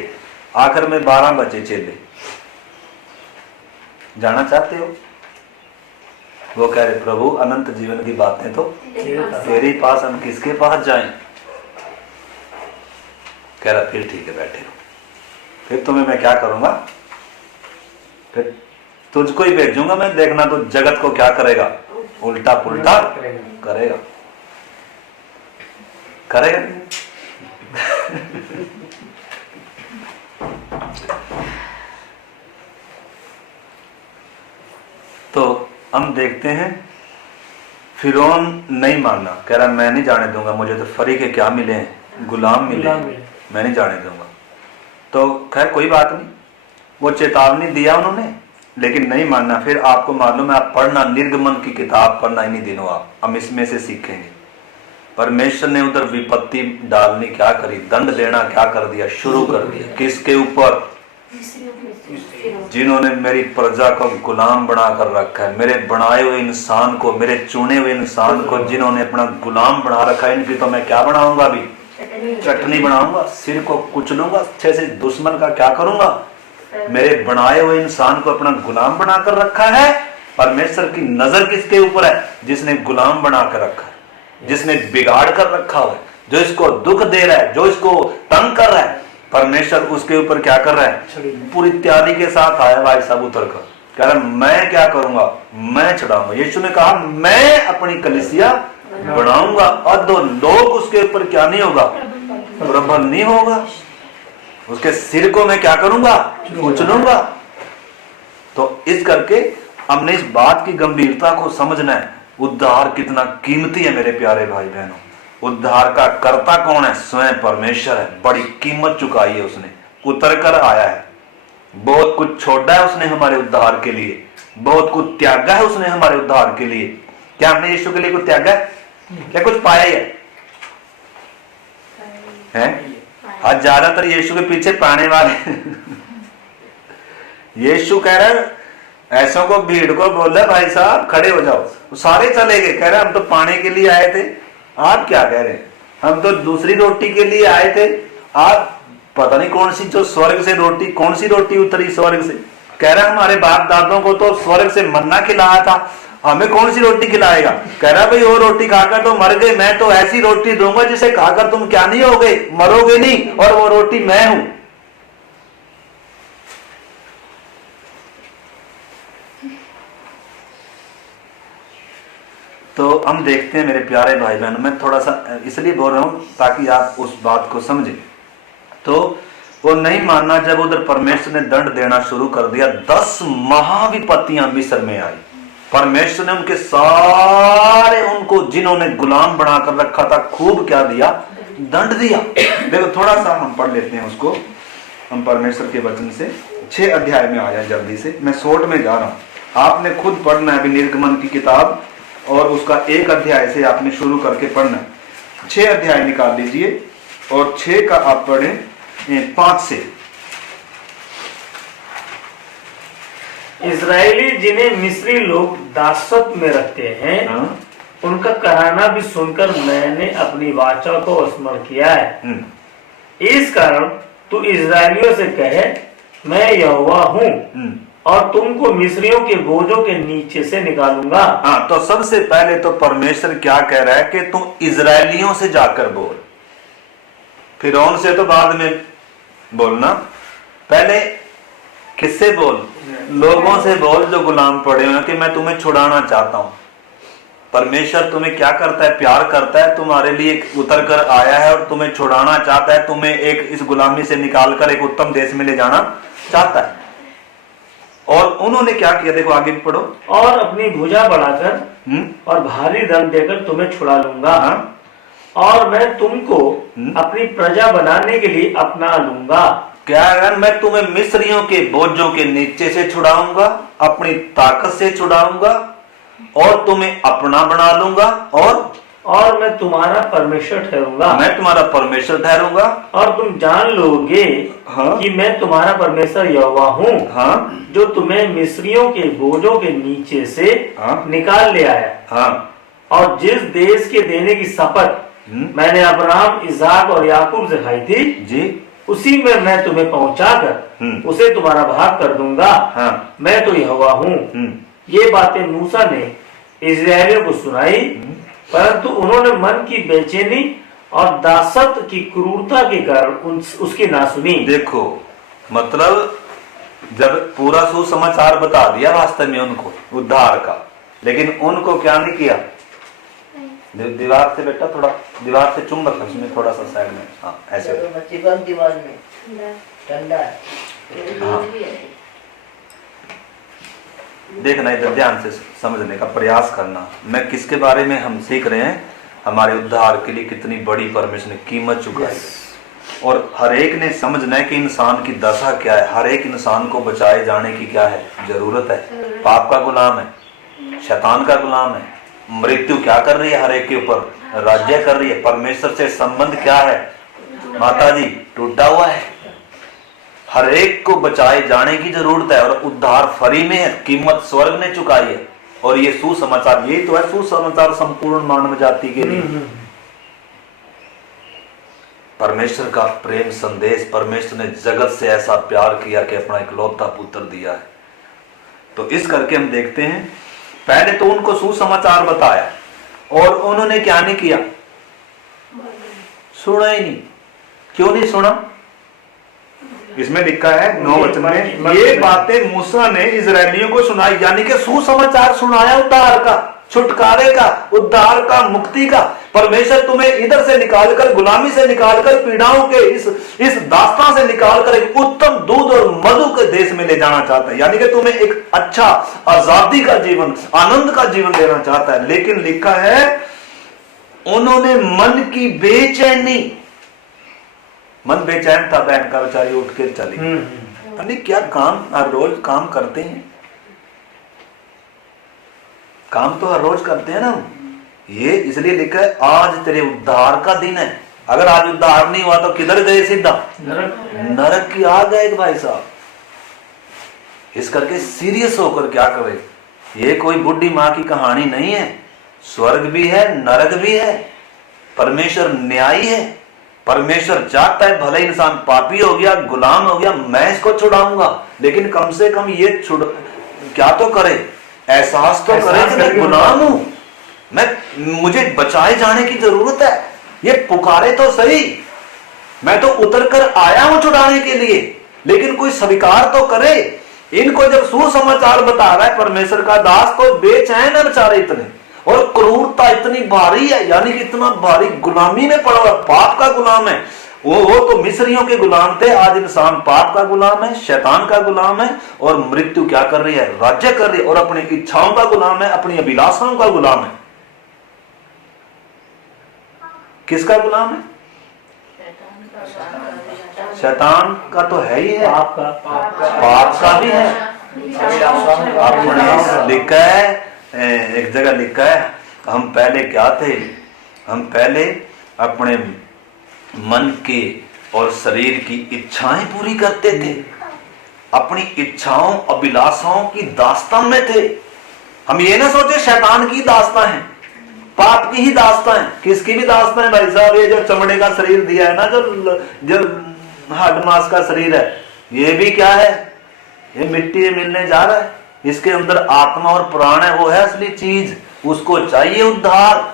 आखिर में 12 बचे चेले। जाना चाहते हो? वो कह रहे प्रभु अनंत जीवन की बातें तो तेरे पास, हम किसके पास जाएं? कह रहा फिर ठीक है बैठे हो, फिर तुम्हें मैं क्या करूंगा? फिर तुझको ही भेजूंगा मैं, देखना तो जगत को क्या करेगा? उल्टा पुल्टा करेगा, करेगा। तो हम देखते हैं फिरौन नहीं माना, कह रहा मैं नहीं जाने दूंगा, मुझे तो फरी के क्या मिले हैं, गुलाम मिले, मैं नहीं जाने दूंगा। तो खैर कोई बात नहीं, वो चेतावनी दिया उन्होंने, लेकिन नहीं मानना। फिर आपको मालूम है, आप पढ़ना निर्गमन की किताब पढ़ना इन्हीं दिनों, आप हम इसमें से सीखेंगे। परमेश्वर ने उधर विपत्ति डालनी क्या करी, दंड देना क्या कर दिया, शुरू कर दिया। किसके ऊपर? जिन्होंने मेरी प्रजा को गुलाम बना कर रखा है, मेरे बनाए हुए इंसान को, मेरे चुने हुए इंसान को जिन्होंने अपना गुलाम बना रखा है, इनकी तो मैं क्या बनाऊंगा, अभी चटनी बनाऊंगा, सिर को कुचलूंगा, अच्छे से दुश्मन का क्या करूंगा। मेरे बनाए हुए इंसान को अपना गुलाम बना कर रखा है। परमेश्वर की नजर किसके ऊपर है? जिसने गुलाम बना कर रखा है, जिसने बिगाड़ कर रखा है, जो इसको दुख दे रहा है, जो इसको तंग कर रहा है, परमेश्वर उसके ऊपर क्या कर रहा है? पूरी तैयारी के साथ आया भाई साहब उतर कर, कह रहा मैं क्या करूंगा, मैं छुड़ाऊंगा। यीशु ने कहा मैं अपनी कलीसिया बनाऊंगा और दो लोग उसके ऊपर क्या नहीं होगा, प्रबल नहीं होगा, उसके सिर को मैं क्या करूंगा, कुचलूंगा। तो इस करके हमने इस बात की गंभीरता को समझना है। उद्धार कितना कीमती है मेरे प्यारे भाई बहनों। उद्धार का कर्ता कौन है? स्वयं परमेश्वर है। बड़ी कीमत चुकाई है उसने, उतर कर आया है, बहुत कुछ छोड़ा है उसने हमारे उद्धार के लिए, बहुत कुछ त्यागा है उसने हमारे उद्धार के लिए। क्या हमने यीशु के लिए कुछ त्यागा है? क्या कुछ पाया है? आज ज्यादातर यीशु के पीछे पाने वाले यीशु कह रहा है ऐसों को, भीड़ को बोल रहा भाई साहब खड़े हो जाओ, सारे चले गए। कह रहे हम तो पाने के लिए आए थे, आप क्या कह रहे हैं? हम तो दूसरी रोटी के लिए आए थे, आप पता नहीं कौन सी जो स्वर्ग से रोटी, कौन सी रोटी उतरी स्वर्ग से। कह रहा हमारे बाप दादों को तो स्वर्ग से मन्ना खिलाया था, हमें कौन सी रोटी खिलाएगा? कह रहा भाई वो रोटी खाकर तो मर गए, मैं तो ऐसी रोटी दूंगा जिसे खाकर तुम क्या नहीं होगे, मरोगे नहीं, और वो रोटी मैं हूं। तो हम देखते हैं मेरे प्यारे भाई बहनों, मैं थोड़ा सा इसलिए बोल रहा हूं ताकि आप उस बात को समझें। तो वो नहीं मानना, जब उधर परमेश्वर ने दंड देना शुरू कर दिया, 10 महाविपत्तियां मिस्र में आई। परमेश्वर ने उनके सारे, उनको जिन्होंने गुलाम बनाकर रखा था, खूब क्या दिया? दंड दिया। देखो थोड़ा सा हम पढ़ लेते हैं उसको, हम परमेश्वर के वचन से 6 अध्याय में आया जल्दी से, मैं शॉर्ट में जा रहा हूं, आपने खुद पढ़ना है अभी निर्गमन की किताब, और उसका 1 अध्याय से आपने शुरू करके पढ़ना है। 6 अध्याय निकाल लीजिए और 6 का आप पढ़ें 5 से। इजरायली जिन्हें मिस्री लोग दासत्व में रखते हैं, उनका कराना भी सुनकर मैंने अपनी वाचा को स्मरण किया है। इस कारण तू इजरायलियों से कहे मैं यहोवा हूँ, और तुमको मिस्रियों के बोझों के नीचे से निकालूंगा। हाँ, तो सबसे पहले तो परमेश्वर क्या कह रहा है कि तुम इजरायलियों से जाकर बोल, फिरौन से तो बाद में बोलना, पहले किससे बोल? लोगों से बोल जो गुलाम पड़े हुए, कि मैं तुम्हें छुड़ाना चाहता हूं। परमेश्वर तुम्हें क्या करता है? प्यार करता है, तुम्हारे लिए उतर कर आया है और तुम्हें छुड़ाना चाहता है, तुम्हें एक इस गुलामी से निकालकर एक उत्तम देश में ले जाना चाहता है। और उन्होंने क्या किया? देखो आगे पढ़ो। और अपनी भुजा बढ़ाकर और भारी दंड देकर तुम्हें छुड़ा लूंगा, और मैं तुमको अपनी प्रजा बनाने के लिए अपना लूंगा। क्या है? मैं तुम्हें मिस्रियों के बोझों के नीचे से छुड़ाऊंगा, अपनी ताकत से छुड़ाऊंगा, और तुम्हें अपना बना लूंगा, और मैं तुम्हारा परमेश्वर ठहरूंगा। मैं तुम्हारा परमेश्वर ठहरूंगा, और तुम जान लोगे कि मैं तुम्हारा परमेश्वर यहोवा हूँ, जो तुम्हें मिस्रियों के बोझों के नीचे से निकाल ले आया। और जिस देश के देने की शपथ मैंने अब्राहम, इसहाक और याकूब से खाई थी जी, उसी में मैं तुम्हें पहुंचाकर उसे तुम्हारा भाग कर दूंगा। मैं तो यहोवा हूँ। ये बातें मूसा ने इस्राएलियों को सुनाई, परंतु उन्होंने मन की बेचैनी और दासत्व की क्रूरता के कारण उसकी ना सुनी। देखो मतलब जब पूरा सुसमाचार बता दिया वास्तव में उनको उद्धार का, लेकिन उनको क्या नहीं किया? दीवार से बेटा, थोड़ा दीवार से चुंबक उसमें थोड़ा सा साइड में, हाँ ऐसे दीवार में ठंडा है। देखना, इधर ध्यान से समझने का प्रयास करना। मैं किसके बारे में हम सीख रहे हैं? हमारे उद्धार के लिए कितनी बड़ी परमेश्वर ने कीमत चुकाई है, और हर एक ने समझना है कि इंसान की दशा क्या है, हर एक इंसान को बचाए जाने की क्या है जरूरत है। पाप का गुलाम है, शैतान का गुलाम है, मृत्यु क्या कर रही है? हर एक के ऊपर राज्य कर रही है। परमेश्वर से संबंध क्या है? माता जी टूटा हुआ है। हर एक को बचाए जाने की जरूरत है, और उद्धार फ्री में है, कीमत स्वर्ग ने चुकाई है। और ये सुसमाचार, ये तो है सुसमाचार संपूर्ण मानव जाति के लिए। परमेश्वर का प्रेम संदेश, परमेश्वर ने जगत से ऐसा प्यार किया कि अपना इकलौता पुत्र दिया है। तो इस करके हम देखते हैं, पहले तो उनको सुसमाचार बताया, और उन्होंने क्या नहीं किया? सुना ही नहीं। क्यों नहीं सुना? इसमें लिखा है 9 वचन में, ये बातें मूसा ने इजरायलियों को सुनाई, यानी कि सुसमाचार सुनाया उद्धार का, छुटकारे का, उद्धार का, मुक्ति का। परमेश्वर तुम्हें इधर से निकालकर, गुलामी से निकालकर, पीड़ाओं के इस दास्तां से निकालकर एक उत्तम दूध और मधु के देश में ले जाना चाहता है, यानी कि तुम्हें एक अच्छा आजादी का जीवन, आनंद का जीवन देना चाहता है। लेकिन लिखा है उन्होंने मन की बेचैनी, मन बेचैन था, बहन का बेचारी उठ के चली। यानी क्या काम, हर रोज काम करते हैं, काम तो हर रोज करते हैं ना। ये इसलिए लिखा है आज तेरे उद्धार का दिन है। अगर आज उद्धार नहीं हुआ तो किधर गए? सीधा नरक की आ गए भाई साहब। इस करके सीरियस होकर क्या करे? ये कोई बुढ़ी माँ की कहानी नहीं है। स्वर्ग भी है, नरक भी है। परमेश्वर न्यायी है। परमेश्वर चाहता है भले इंसान पापी हो गया, गुलाम हो गया, मैं इसको छुड़ाऊंगा, लेकिन कम से कम ये क्या तो करे, एहसास तो करे कि मैं गुलाम हूं, मुझे बचाए जाने की जरूरत है। ये पुकारे तो सही, मैं तो उतर कर आया हूं छुड़ाने के लिए, लेकिन कोई स्वीकार तो करे। इनको जब सुसमाचार बता रहा है परमेश्वर का दास, तो बेचैन है बेचारे इतने, और क्रूरता इतनी भारी है, यानी कि इतना भारी गुलामी में पड़ा हुआ, पाप का गुलाम है। वो तो मिस्रियों के गुलाम थे, आज इंसान पाप का गुलाम है, शैतान का गुलाम है, और मृत्यु क्या कर रही है? राज्य कर रही है, और अपनी इच्छाओं का गुलाम है, अपनी अभिलाषाओं का गुलाम है। किसका गुलाम है? शैतान का तो है ही है, पाप का भी है। अपने लिखा है, एक जगह लिखा है, हम पहले क्या थे? हम पहले अपने मन के और शरीर की इच्छाएं पूरी करते थे, अपनी इच्छाओं अभिलाषाओं की दास्तान में थे। हम ये ना सोचे शैतान की दास्तान है, पाप की ही दास्तान है। किसकी भी दास्तान है भाई साहब? ये जो चमड़े का शरीर दिया है ना, जो हड्ड मांस का शरीर है, ये भी क्या है? ये मिट्टी में मिलने जा रहा है। इसके अंदर आत्मा और प्राण है, वो है असली चीज। उसको चाहिए उद्धार।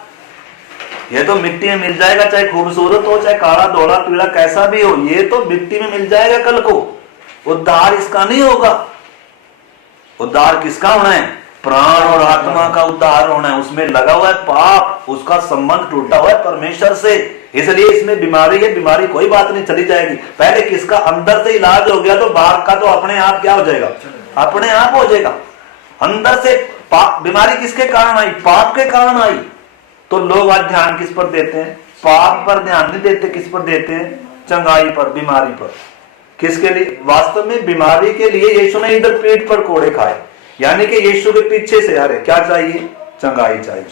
ये तो मिट्टी में मिल जाएगा, चाहे खूबसूरत हो, चाहे काला धोला पीला कैसा भी हो, ये तो मिट्टी में मिल जाएगा कल को। उद्धार इसका नहीं होगा। उद्धार किसका होना है? प्राण और आत्मा का उद्धार होना है। उसमें लगा हुआ है पाप, उसका संबंध टूटा हुआ है परमेश्वर से, इसलिए इसमें बीमारी है। बीमारी कोई बात नहीं, चली जाएगी। पहले किसका अंदर से इलाज हो गया तो बाहर का तो अपने आप क्या हो जाएगा? अपने आप हो जाएगा। अंदर से बीमारी किसके कारण आई? पाप के कारण आई। तो लोग आज ध्यान किस पर देते हैं? पाप पर ध्यान नहीं देते। किस पर देते हैं? चंगाई पर, बीमारी पर। किसके लिए? वास्तव में बीमारी के लिए यीशु ने इधर पेट पर कोड़े खाए, यानी कि यीशु के पीछे से अरे क्या चाहिए? चंगाई चाहिए।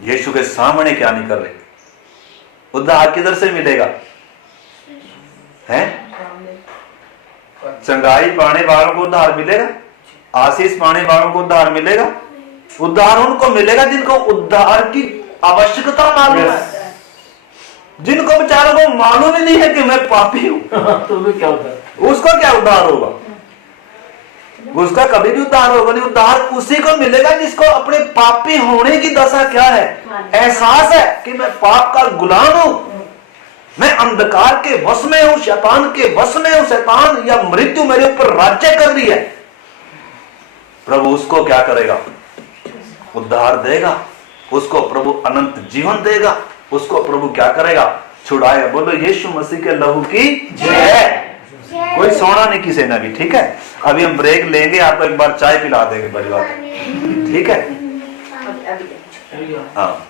यीशु के सामने क्या नहीं कर रहे? उद्धार किधर से मिलेगा? है चंगाई पाने वालों को उद्धार मिलेगा, आशीष पाने वालों को उद्धार मिलेगा। उद्धार उनको मिलेगा जिनको उद्धार की आवश्यकता मालूम है, जिनको बेचारों को मालूम ही नहीं है कि मैं पापी हूं। तो क्या उद्धार? उसका क्या उद्धार होगा? उसका कभी भी उद्धार होगा नहीं। उद्धार उसी को मिलेगा जिसको अपने पापी होने की दशा क्या है? एहसास है कि मैं पाप का गुलाम हूं, मैं अंधकार के वश में हूं, शैतान के वश में हूं। शैतान या मृत्यु मेरे ऊपर राज्य कर रही है। प्रभु उसको क्या करेगा? उद्धार देगा। उसको प्रभु अनंत जीवन देगा। उसको प्रभु क्या करेगा? छुड़ाएगा। बोलो यीशु मसीह के लहू की जय। कोई सोना नहीं किसी ने भी, ठीक है। अभी हम ब्रेक लेंगे, आपको एक बार चाय पिला देंगे, बड़ी बात, ठीक है। हाँ,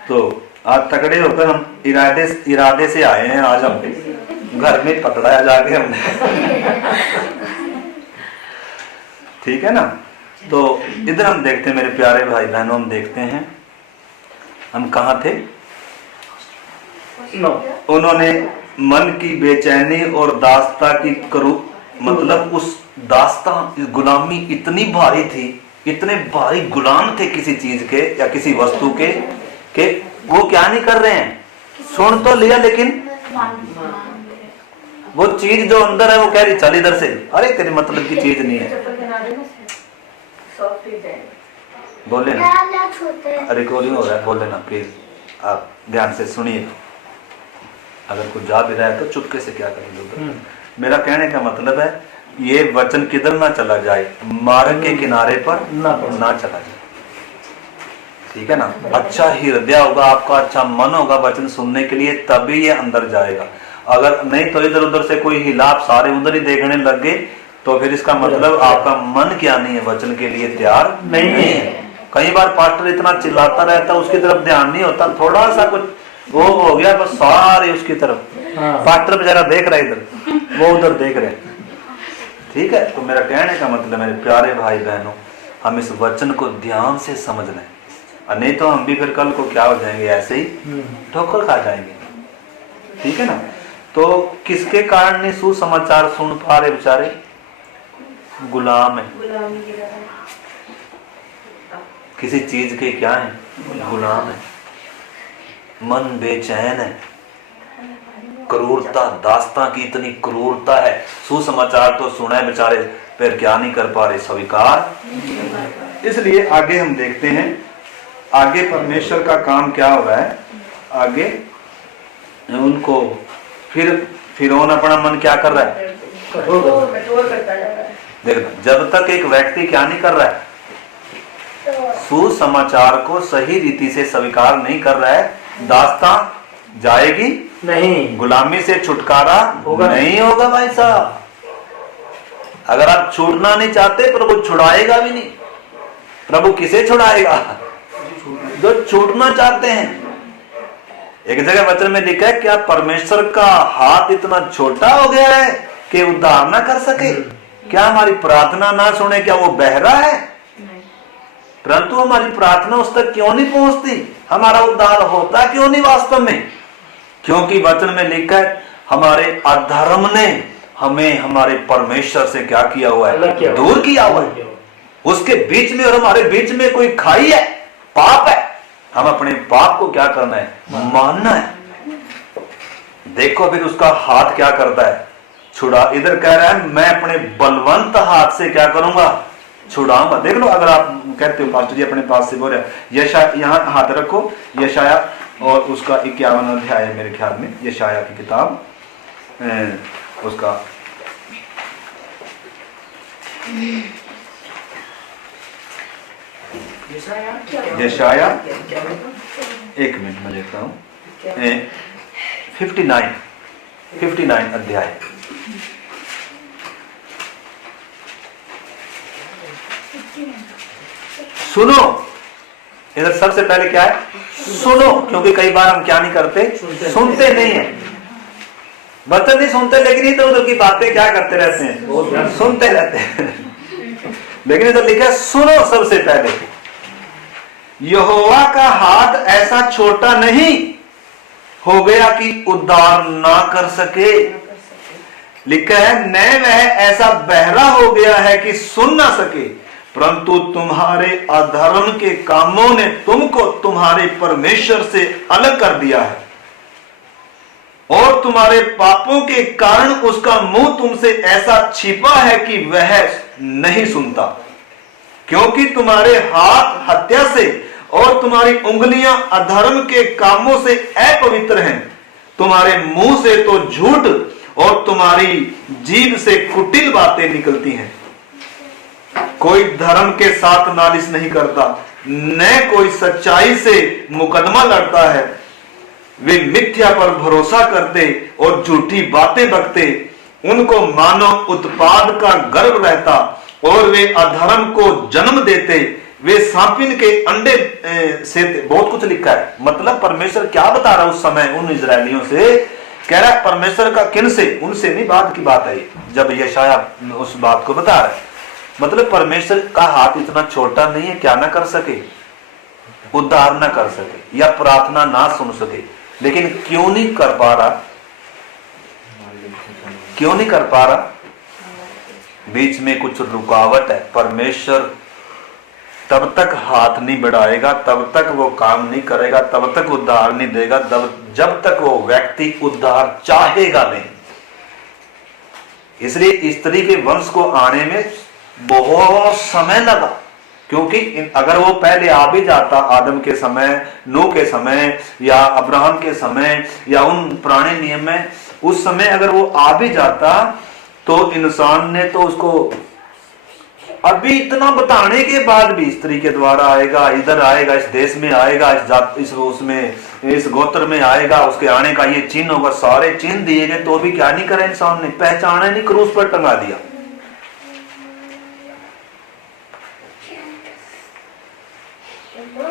तो आज तकड़े होकर हम इरादे से आए हैं। आज हम घर में पकड़ाया जाके हमने, ठीक है ना। तो इधर हम देखते हैं मेरे प्यारे भाई बहनों, हम देखते हैं हम कहाँ थे। उन्होंने मन की बेचैनी और दास्ता की मतलब उस दास्ता, गुलामी इतनी भारी थी, इतने भारी गुलाम थे किसी चीज के या किसी वस्तु के वो क्या नहीं कर रहे हैं, सुन तो लिया लेकिन वो चीज जो अंदर है वो कह रही चल इधर से, अरे तेरे मतलब की चीज नहीं है। बोले ना, रिकॉर्डिंग हो रहा है, बोले ना प्लीज, आप ध्यान से सुनिए। अगर कुछ जा भी रहा है तो चुपके से क्या करेंगे। मेरा कहने का मतलब है ये वचन किधर ना चला जाए, मार्ग के किनारे पर ना चला जाए, ठीक है ना। अच्छा हृदय होगा आपका, अच्छा मन होगा वचन सुनने के लिए, तभी ये अंदर जाएगा। अगर नहीं तो इधर उधर से कोई हिलाप, सारे उधर ही देखने लग गए, तो फिर इसका मतलब आपका मन क्या नहीं है, वचन के लिए तैयार नहीं है। कई बार पास्टर इतना चिल्लाता रहता है, उसकी तरफ ध्यान नहीं होता, थोड़ा सा कुछ वो हो गया बस सारे उसकी तरफ, पास्टर बेचारा देख रहा है इधर, वो उधर देख रहे, ठीक है। तो मेरा कहने का मतलब मेरे प्यारे भाई बहनों, हम इस वचन को ध्यान से समझ लें, नहीं तो हम भी फिर कल को क्या हो जाएंगे, ऐसे ही ठोकर खा जाएंगे, ठीक है ना। तो किसके कारण नहीं सुसमाचार सुन पा रहे बेचारे, गुलाम है, किसी चीज के क्या है, गुलाम है, मन बेचैन है, क्रूरता, दास्तां की इतनी क्रूरता है। सुसमाचार तो सुना है बेचारे, फिर क्या नहीं कर पा रहे, स्वीकार। इसलिए आगे हम देखते हैं, आगे परमेश्वर का काम क्या हो रहा है। आगे उनको फिरौन अपना मन क्या कर रहा है, कठोर करता जा रहा है। देखना, जब तक एक व्यक्ति क्या नहीं कर रहा है, सुसमाचार को सही रीति से स्वीकार नहीं कर रहा है, दास्तां जाएगी नहीं, गुलामी से छुटकारा नहीं होगा भाई साहब। अगर आप छूटना नहीं चाहते, प्रभु छुड़ाएगा भी नहीं। प्रभु किसे छुड़ाएगा, जो छूटना चाहते हैं। एक जगह वचन में लिखा है, क्या परमेश्वर का हाथ इतना छोटा हो गया है कि उद्धार ना कर सके? क्या हमारी प्रार्थना ना सुने? क्या वो बहरा है? परंतु हमारी प्रार्थना उस तक क्यों नहीं पहुंचती? हमारा उद्धार होता क्यों नहीं वास्तव में? क्योंकि वचन में लिखा है, हमारे अधर्म ने हमें हमारे परमेश्वर से क्या किया हुआ है, दूर किया हुआ है। उसके बीच में और हमारे बीच में कोई खाई है, पाप है। हम अपने पाप को क्या करना है, मानना है। देखो फिर उसका हाथ क्या करता है, छुड़ा। इधर कह रहा है, मैं अपने बलवंत हाथ से क्या करूंगा, छुड़ाऊंगा। देख लो, अगर आप कहते हो पास्टर जी अपने पास से बोल रहे, यशाया, यहाँ हाथ रखो, यशाया और उसका 51 अध्याय है मेरे ख्याल में, यशाया की किताब, उसका यशाया, एक मिनट में देखता हूँ, 59 अध्याय। सुनो, इधर सबसे पहले क्या है, सुनो। क्योंकि कई बार हम क्या नहीं करते, सुनते नहीं है, वचन नहीं सुनते, लेकिन इधर उधर की बातें क्या करते रहते हैं, सुनते रहते हैं। लेकिन इधर लिखा है, सुनो। सबसे पहले यहोवा का हाथ ऐसा छोटा नहीं हो गया कि उद्धार ना कर सके। लिखा है, न वह ऐसा बहरा हो गया है कि सुन ना सके, परंतु तुम्हारे अधर्म के कामों ने तुमको तुम्हारे परमेश्वर से अलग कर दिया है, और तुम्हारे पापों के कारण उसका मुंह तुमसे ऐसा छिपा है कि वह नहीं सुनता। क्योंकि तुम्हारे हाथ हत्या से और तुम्हारी उंगलियां अधर्म के कामों से अपवित्र हैं। तुम्हारे मुंह से तो झूठ और तुम्हारी जीभ से कुटिल बातें निकलती हैं। कोई धर्म के साथ नालिश नहीं करता, न कोई सच्चाई से मुकदमा लड़ता है। वे मिथ्या पर भरोसा करते और झूठी बातें बकते। उनको मानव उत्पाद का गर्व रहता और वे अधर्म को जन्म देते, वे सांपिन के अंडे से, बहुत कुछ लिखा है। मतलब परमेश्वर क्या बता रहा है उस समय उन इजरायलियों से, कह रहा है परमेश्वर का किन से, उनसे नहीं, बाद की बात है जब यशाया उस बात को बता रहा है। मतलब परमेश्वर का हाथ इतना छोटा नहीं है क्या ना कर सके, उद्धार ना कर सके या प्रार्थना ना सुन सके, लेकिन क्यों नहीं कर पा रहा, क्यों नहीं कर पा रहा? बीच में कुछ रुकावट है। परमेश्वर तब तक हाथ नहीं बढ़ाएगा, तब तक वो काम नहीं करेगा, तब तक उद्धार नहीं देगा जब तक वो व्यक्ति उद्धार चाहेगा नहीं। इसलिए स्त्री के वंश को आने में बहुत समय लगा, क्योंकि अगर वो पहले आ भी जाता, आदम के समय, नूह के समय या अब्राहम के समय या उन पुराने नियम में, उस समय अगर वो आ भी जाता तो इंसान ने तो उसको, अभी इतना बताने के बाद भी स्त्री के द्वारा आएगा, इधर आएगा, इस देश में आएगा, इस जात, इस उसमें, इस गोत्र में आएगा, उसके आने का ये चिन्ह होगा, सारे चिन्ह दिए गए, तो भी क्या नहीं करे इंसान ने, पहचाना नहीं, क्रूस पर टंगा दिया।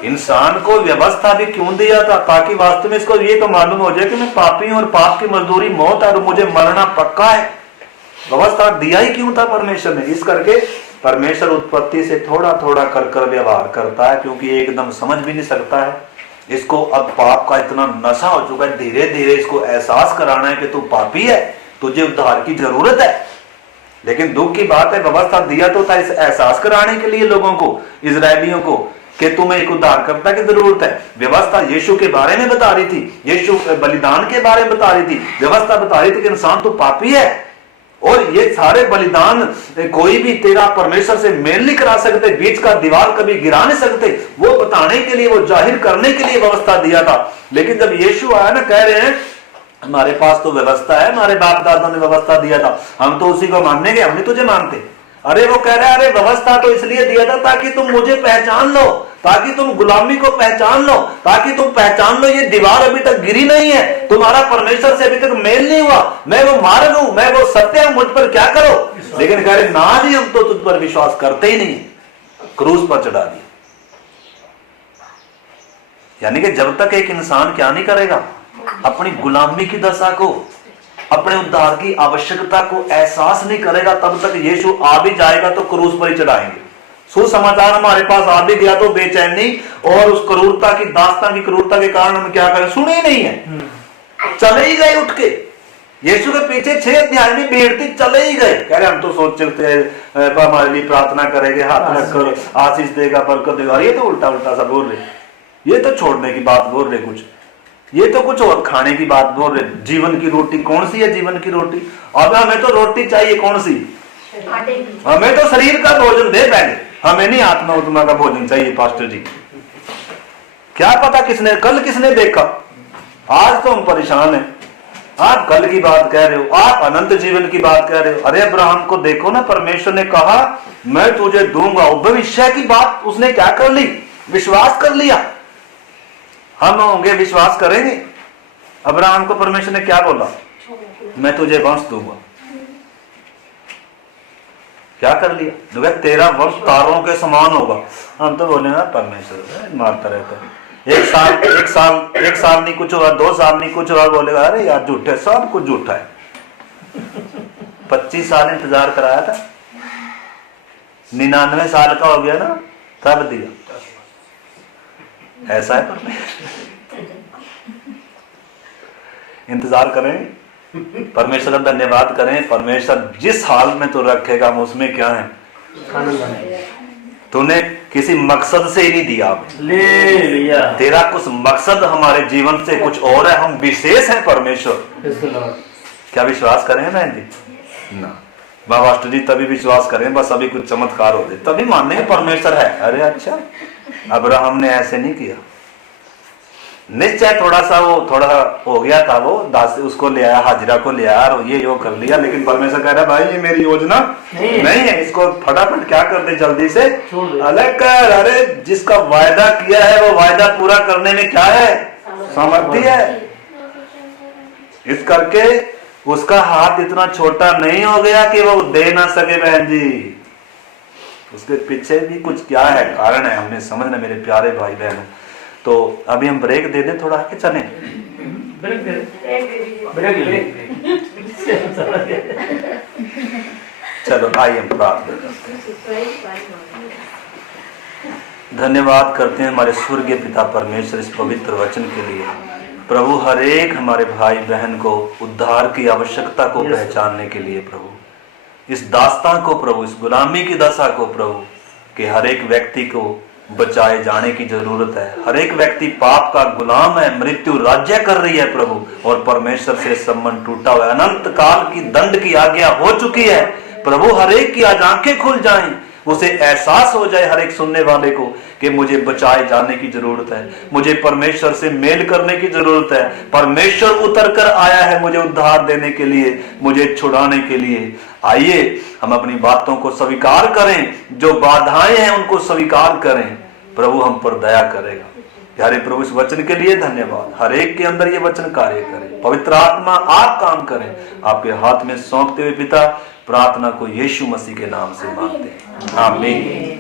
इंसान को व्यवस्था भी क्यों दिया था? ताकि वास्तव में इसको ये तो मालूम हो जाए कि मैं पापी हूं और पाप की मजदूरी मौत है और मुझे मरना पक्का है। व्यवस्था दिया ही क्यों था परमेश्वर ने? इस करके परमेश्वर उत्पत्ति से थोड़ा थोड़ा कर कर व्यवहार करता है, क्योंकि एकदम समझ भी नहीं सकता है। इसको अब पाप का इतना नशा हो चुका है, धीरे धीरे इसको एहसास कराना है कि तू पापी है, तुझे उद्धार की जरूरत है। लेकिन दुख की बात है, व्यवस्था दिया तो था इस एहसास कराने के लिए लोगों को, इजरायलियों को, कि तुम्हें एक उद्धारकर्ता की जरूरत है। व्यवस्था यीशु के बारे में बता रही थी, यीशु बलिदान के बारे में बता रही थी, व्यवस्था बता रही थी कि इंसान तो पापी है और ये सारे बलिदान कोई भी तेरा परमेश्वर से मेल नहीं करा सकते, बीच का दीवार कभी गिरा नहीं सकते। वो बताने के लिए, वो जाहिर करने के लिए व्यवस्था दिया था। लेकिन जब यीशु आया ना, कह रहे हैं हमारे पास तो व्यवस्था है, हमारे बाप दादा ने व्यवस्था दिया था, हम तो उसी को मानने गए, हम नहीं तुझे मानते। अरे वो कह रहा है, अरे व्यवस्था तो इसलिए दिया था ताकि तुम मुझे पहचान लो, ताकि तुम गुलामी को पहचान लो, ताकि तुम पहचान लो ये दीवार अभी तक गिरी नहीं है, तुम्हारा परमेश्वर से अभी तक मेल नहीं हुआ, मैं वो मार्ग हूं, मैं वो सत्य हूं, मुझ पर क्या करो। लेकिन कह रहे ना जी, हम तो तुझ पर विश्वास करते ही नहीं, क्रूस पर चढ़ा दिया। यानी कि जब तक एक इंसान क्या नहीं करेगा, अपनी गुलामी की दशा को, अपने उद्धार की आवश्यकता को एहसास नहीं करेगा, तब तक यीशु आ भी जाएगा तो क्रूस पर ही चढ़ाएंगे। सुसमाचार हमारे पास आ भी गया तो बेचैनी और उस क्रूरता की, दास्तान की क्रूरता के कारण हम क्या करें, सुने ही नहीं है, चले ही गए उठ के। यीशु के पीछे 6 अध्याय में भीड़ थी, चले ही गए। कह रहे हम तो सोचते थे हमारे लिए प्रार्थना करेंगे, हाथ रखकर आशीष देगा, बरकत देगा। ये तो उल्टा उल्टा सा बोल रहे, ये तो छोड़ने की बात बोल रहे, कुछ ये तो कुछ और खाने की बात बोल रहे। जीवन की रोटी कौन सी है? जीवन की रोटी, अब हमें तो रोटी चाहिए कौन सी? हमें तो शरीर का भोजन दे पहले, हमें नहीं आत्मा उत्मा का भोजन चाहिए। पास्टर जी क्या पता किसने कल किसने देखा, आज तो हम परेशान हैं। आप कल की बात कह रहे हो, आप अनंत जीवन की बात कह रहे हो। अरे अब्राहम को देखो ना, परमेश्वर ने कहा मैं तुझे दूंगा, भविष्य की बात उसने क्या कर ली, विश्वास कर लिया। हम होंगे विश्वास करेंगे? अब्राहम को परमेश्वर ने क्या बोला, मैं तुझे वंश दूंगा, क्या कर लिया, तो तेरा वंश तारों के समान होगा। हम तो बोले ना परमेश्वर मारता रहता है, एक साल नहीं कुछ हुआ, 2 साल नहीं कुछ हुआ, बोलेगा अरे यार झूठे, सब कुछ झूठा है। 25 साल इंतजार कराया था, 99 साल का हो गया ना, तब दिया। ऐसा है इंतजार करें, परमेश्वर का धन्यवाद करें। परमेश्वर जिस हाल में तो रखेगा हम उसमें क्या है, तूने किसी मकसद से ही नहीं दिया, ले लिया। तेरा कुछ मकसद हमारे जीवन से कुछ और है, हम विशेष हैं परमेश्वर। क्या विश्वास करें बहन जी? ना बाबा जी तभी विश्वास करें, बस अभी कुछ चमत्कार हो जाए तभी मानेंगे परमेश्वर है। अरे अच्छा, अब्राहम ने ऐसे नहीं किया, निश्चय थोड़ा हो गया था, वो दास उसको ले आया, हाजिरा को ले आया और ये योग कर लिया। लेकिन परमेश्वर कह रहा है भाई ये मेरी योजना नहीं है, इसको फटाफट क्या कर दे, जल्दी से अलग कर। अरे जिसका वायदा किया है वो वायदा पूरा करने में क्या है, सामर्थ्य है। इस करके उसका हाथ इतना छोटा नहीं हो गया कि वो दे ना सके बहन जी। उसके पीछे भी कुछ क्या है, कारण है, हमने समझना मेरे प्यारे भाई बहनों। तो अभी हम ब्रेक दे दें थोड़ा, आगे चले। चलो आइए हम प्रार्थना करते हैं। धन्यवाद करते हैं हमारे स्वर्गीय पिता परमेश्वर इस पवित्र वचन के लिए। प्रभु हर एक हमारे भाई बहन को उद्धार की आवश्यकता को पहचानने के लिए प्रभु, इस दास्तां को प्रभु, इस गुलामी की दशा को प्रभु, कि हर एक व्यक्ति को बचाए जाने की जरूरत है। हर एक व्यक्ति पाप का गुलाम है, मृत्यु राज्य कर रही है प्रभु, और परमेश्वर से संबंध टूटा हुआ है। अनंत काल की दंड की आज्ञा हो चुकी है प्रभु। हर एक की आज आंखें खुल जाएं, उसे एहसास हो जाए हर एक सुनने वाले को कि मुझे बचाए जाने की जरूरत है, मुझे परमेश्वर से मेल करने की जरूरत है। परमेश्वर उतर कर आया है मुझे उद्धार देने के लिए, मुझे छुड़ाने के लिए। आइए हम अपनी बातों को स्वीकार करें, जो बाधाएं हैं उनको स्वीकार करें, प्रभु हम पर दया करेगा। प्यारे प्रभु इस वचन के लिए धन्यवाद। हर एक के अंदर ये वचन कार्य करे, पवित्र आत्मा आप काम करें। आपके हाथ में सौंपते हुए पिता प्रार्थना को यीशु मसीह के नाम से मांगते हैं, आमीन।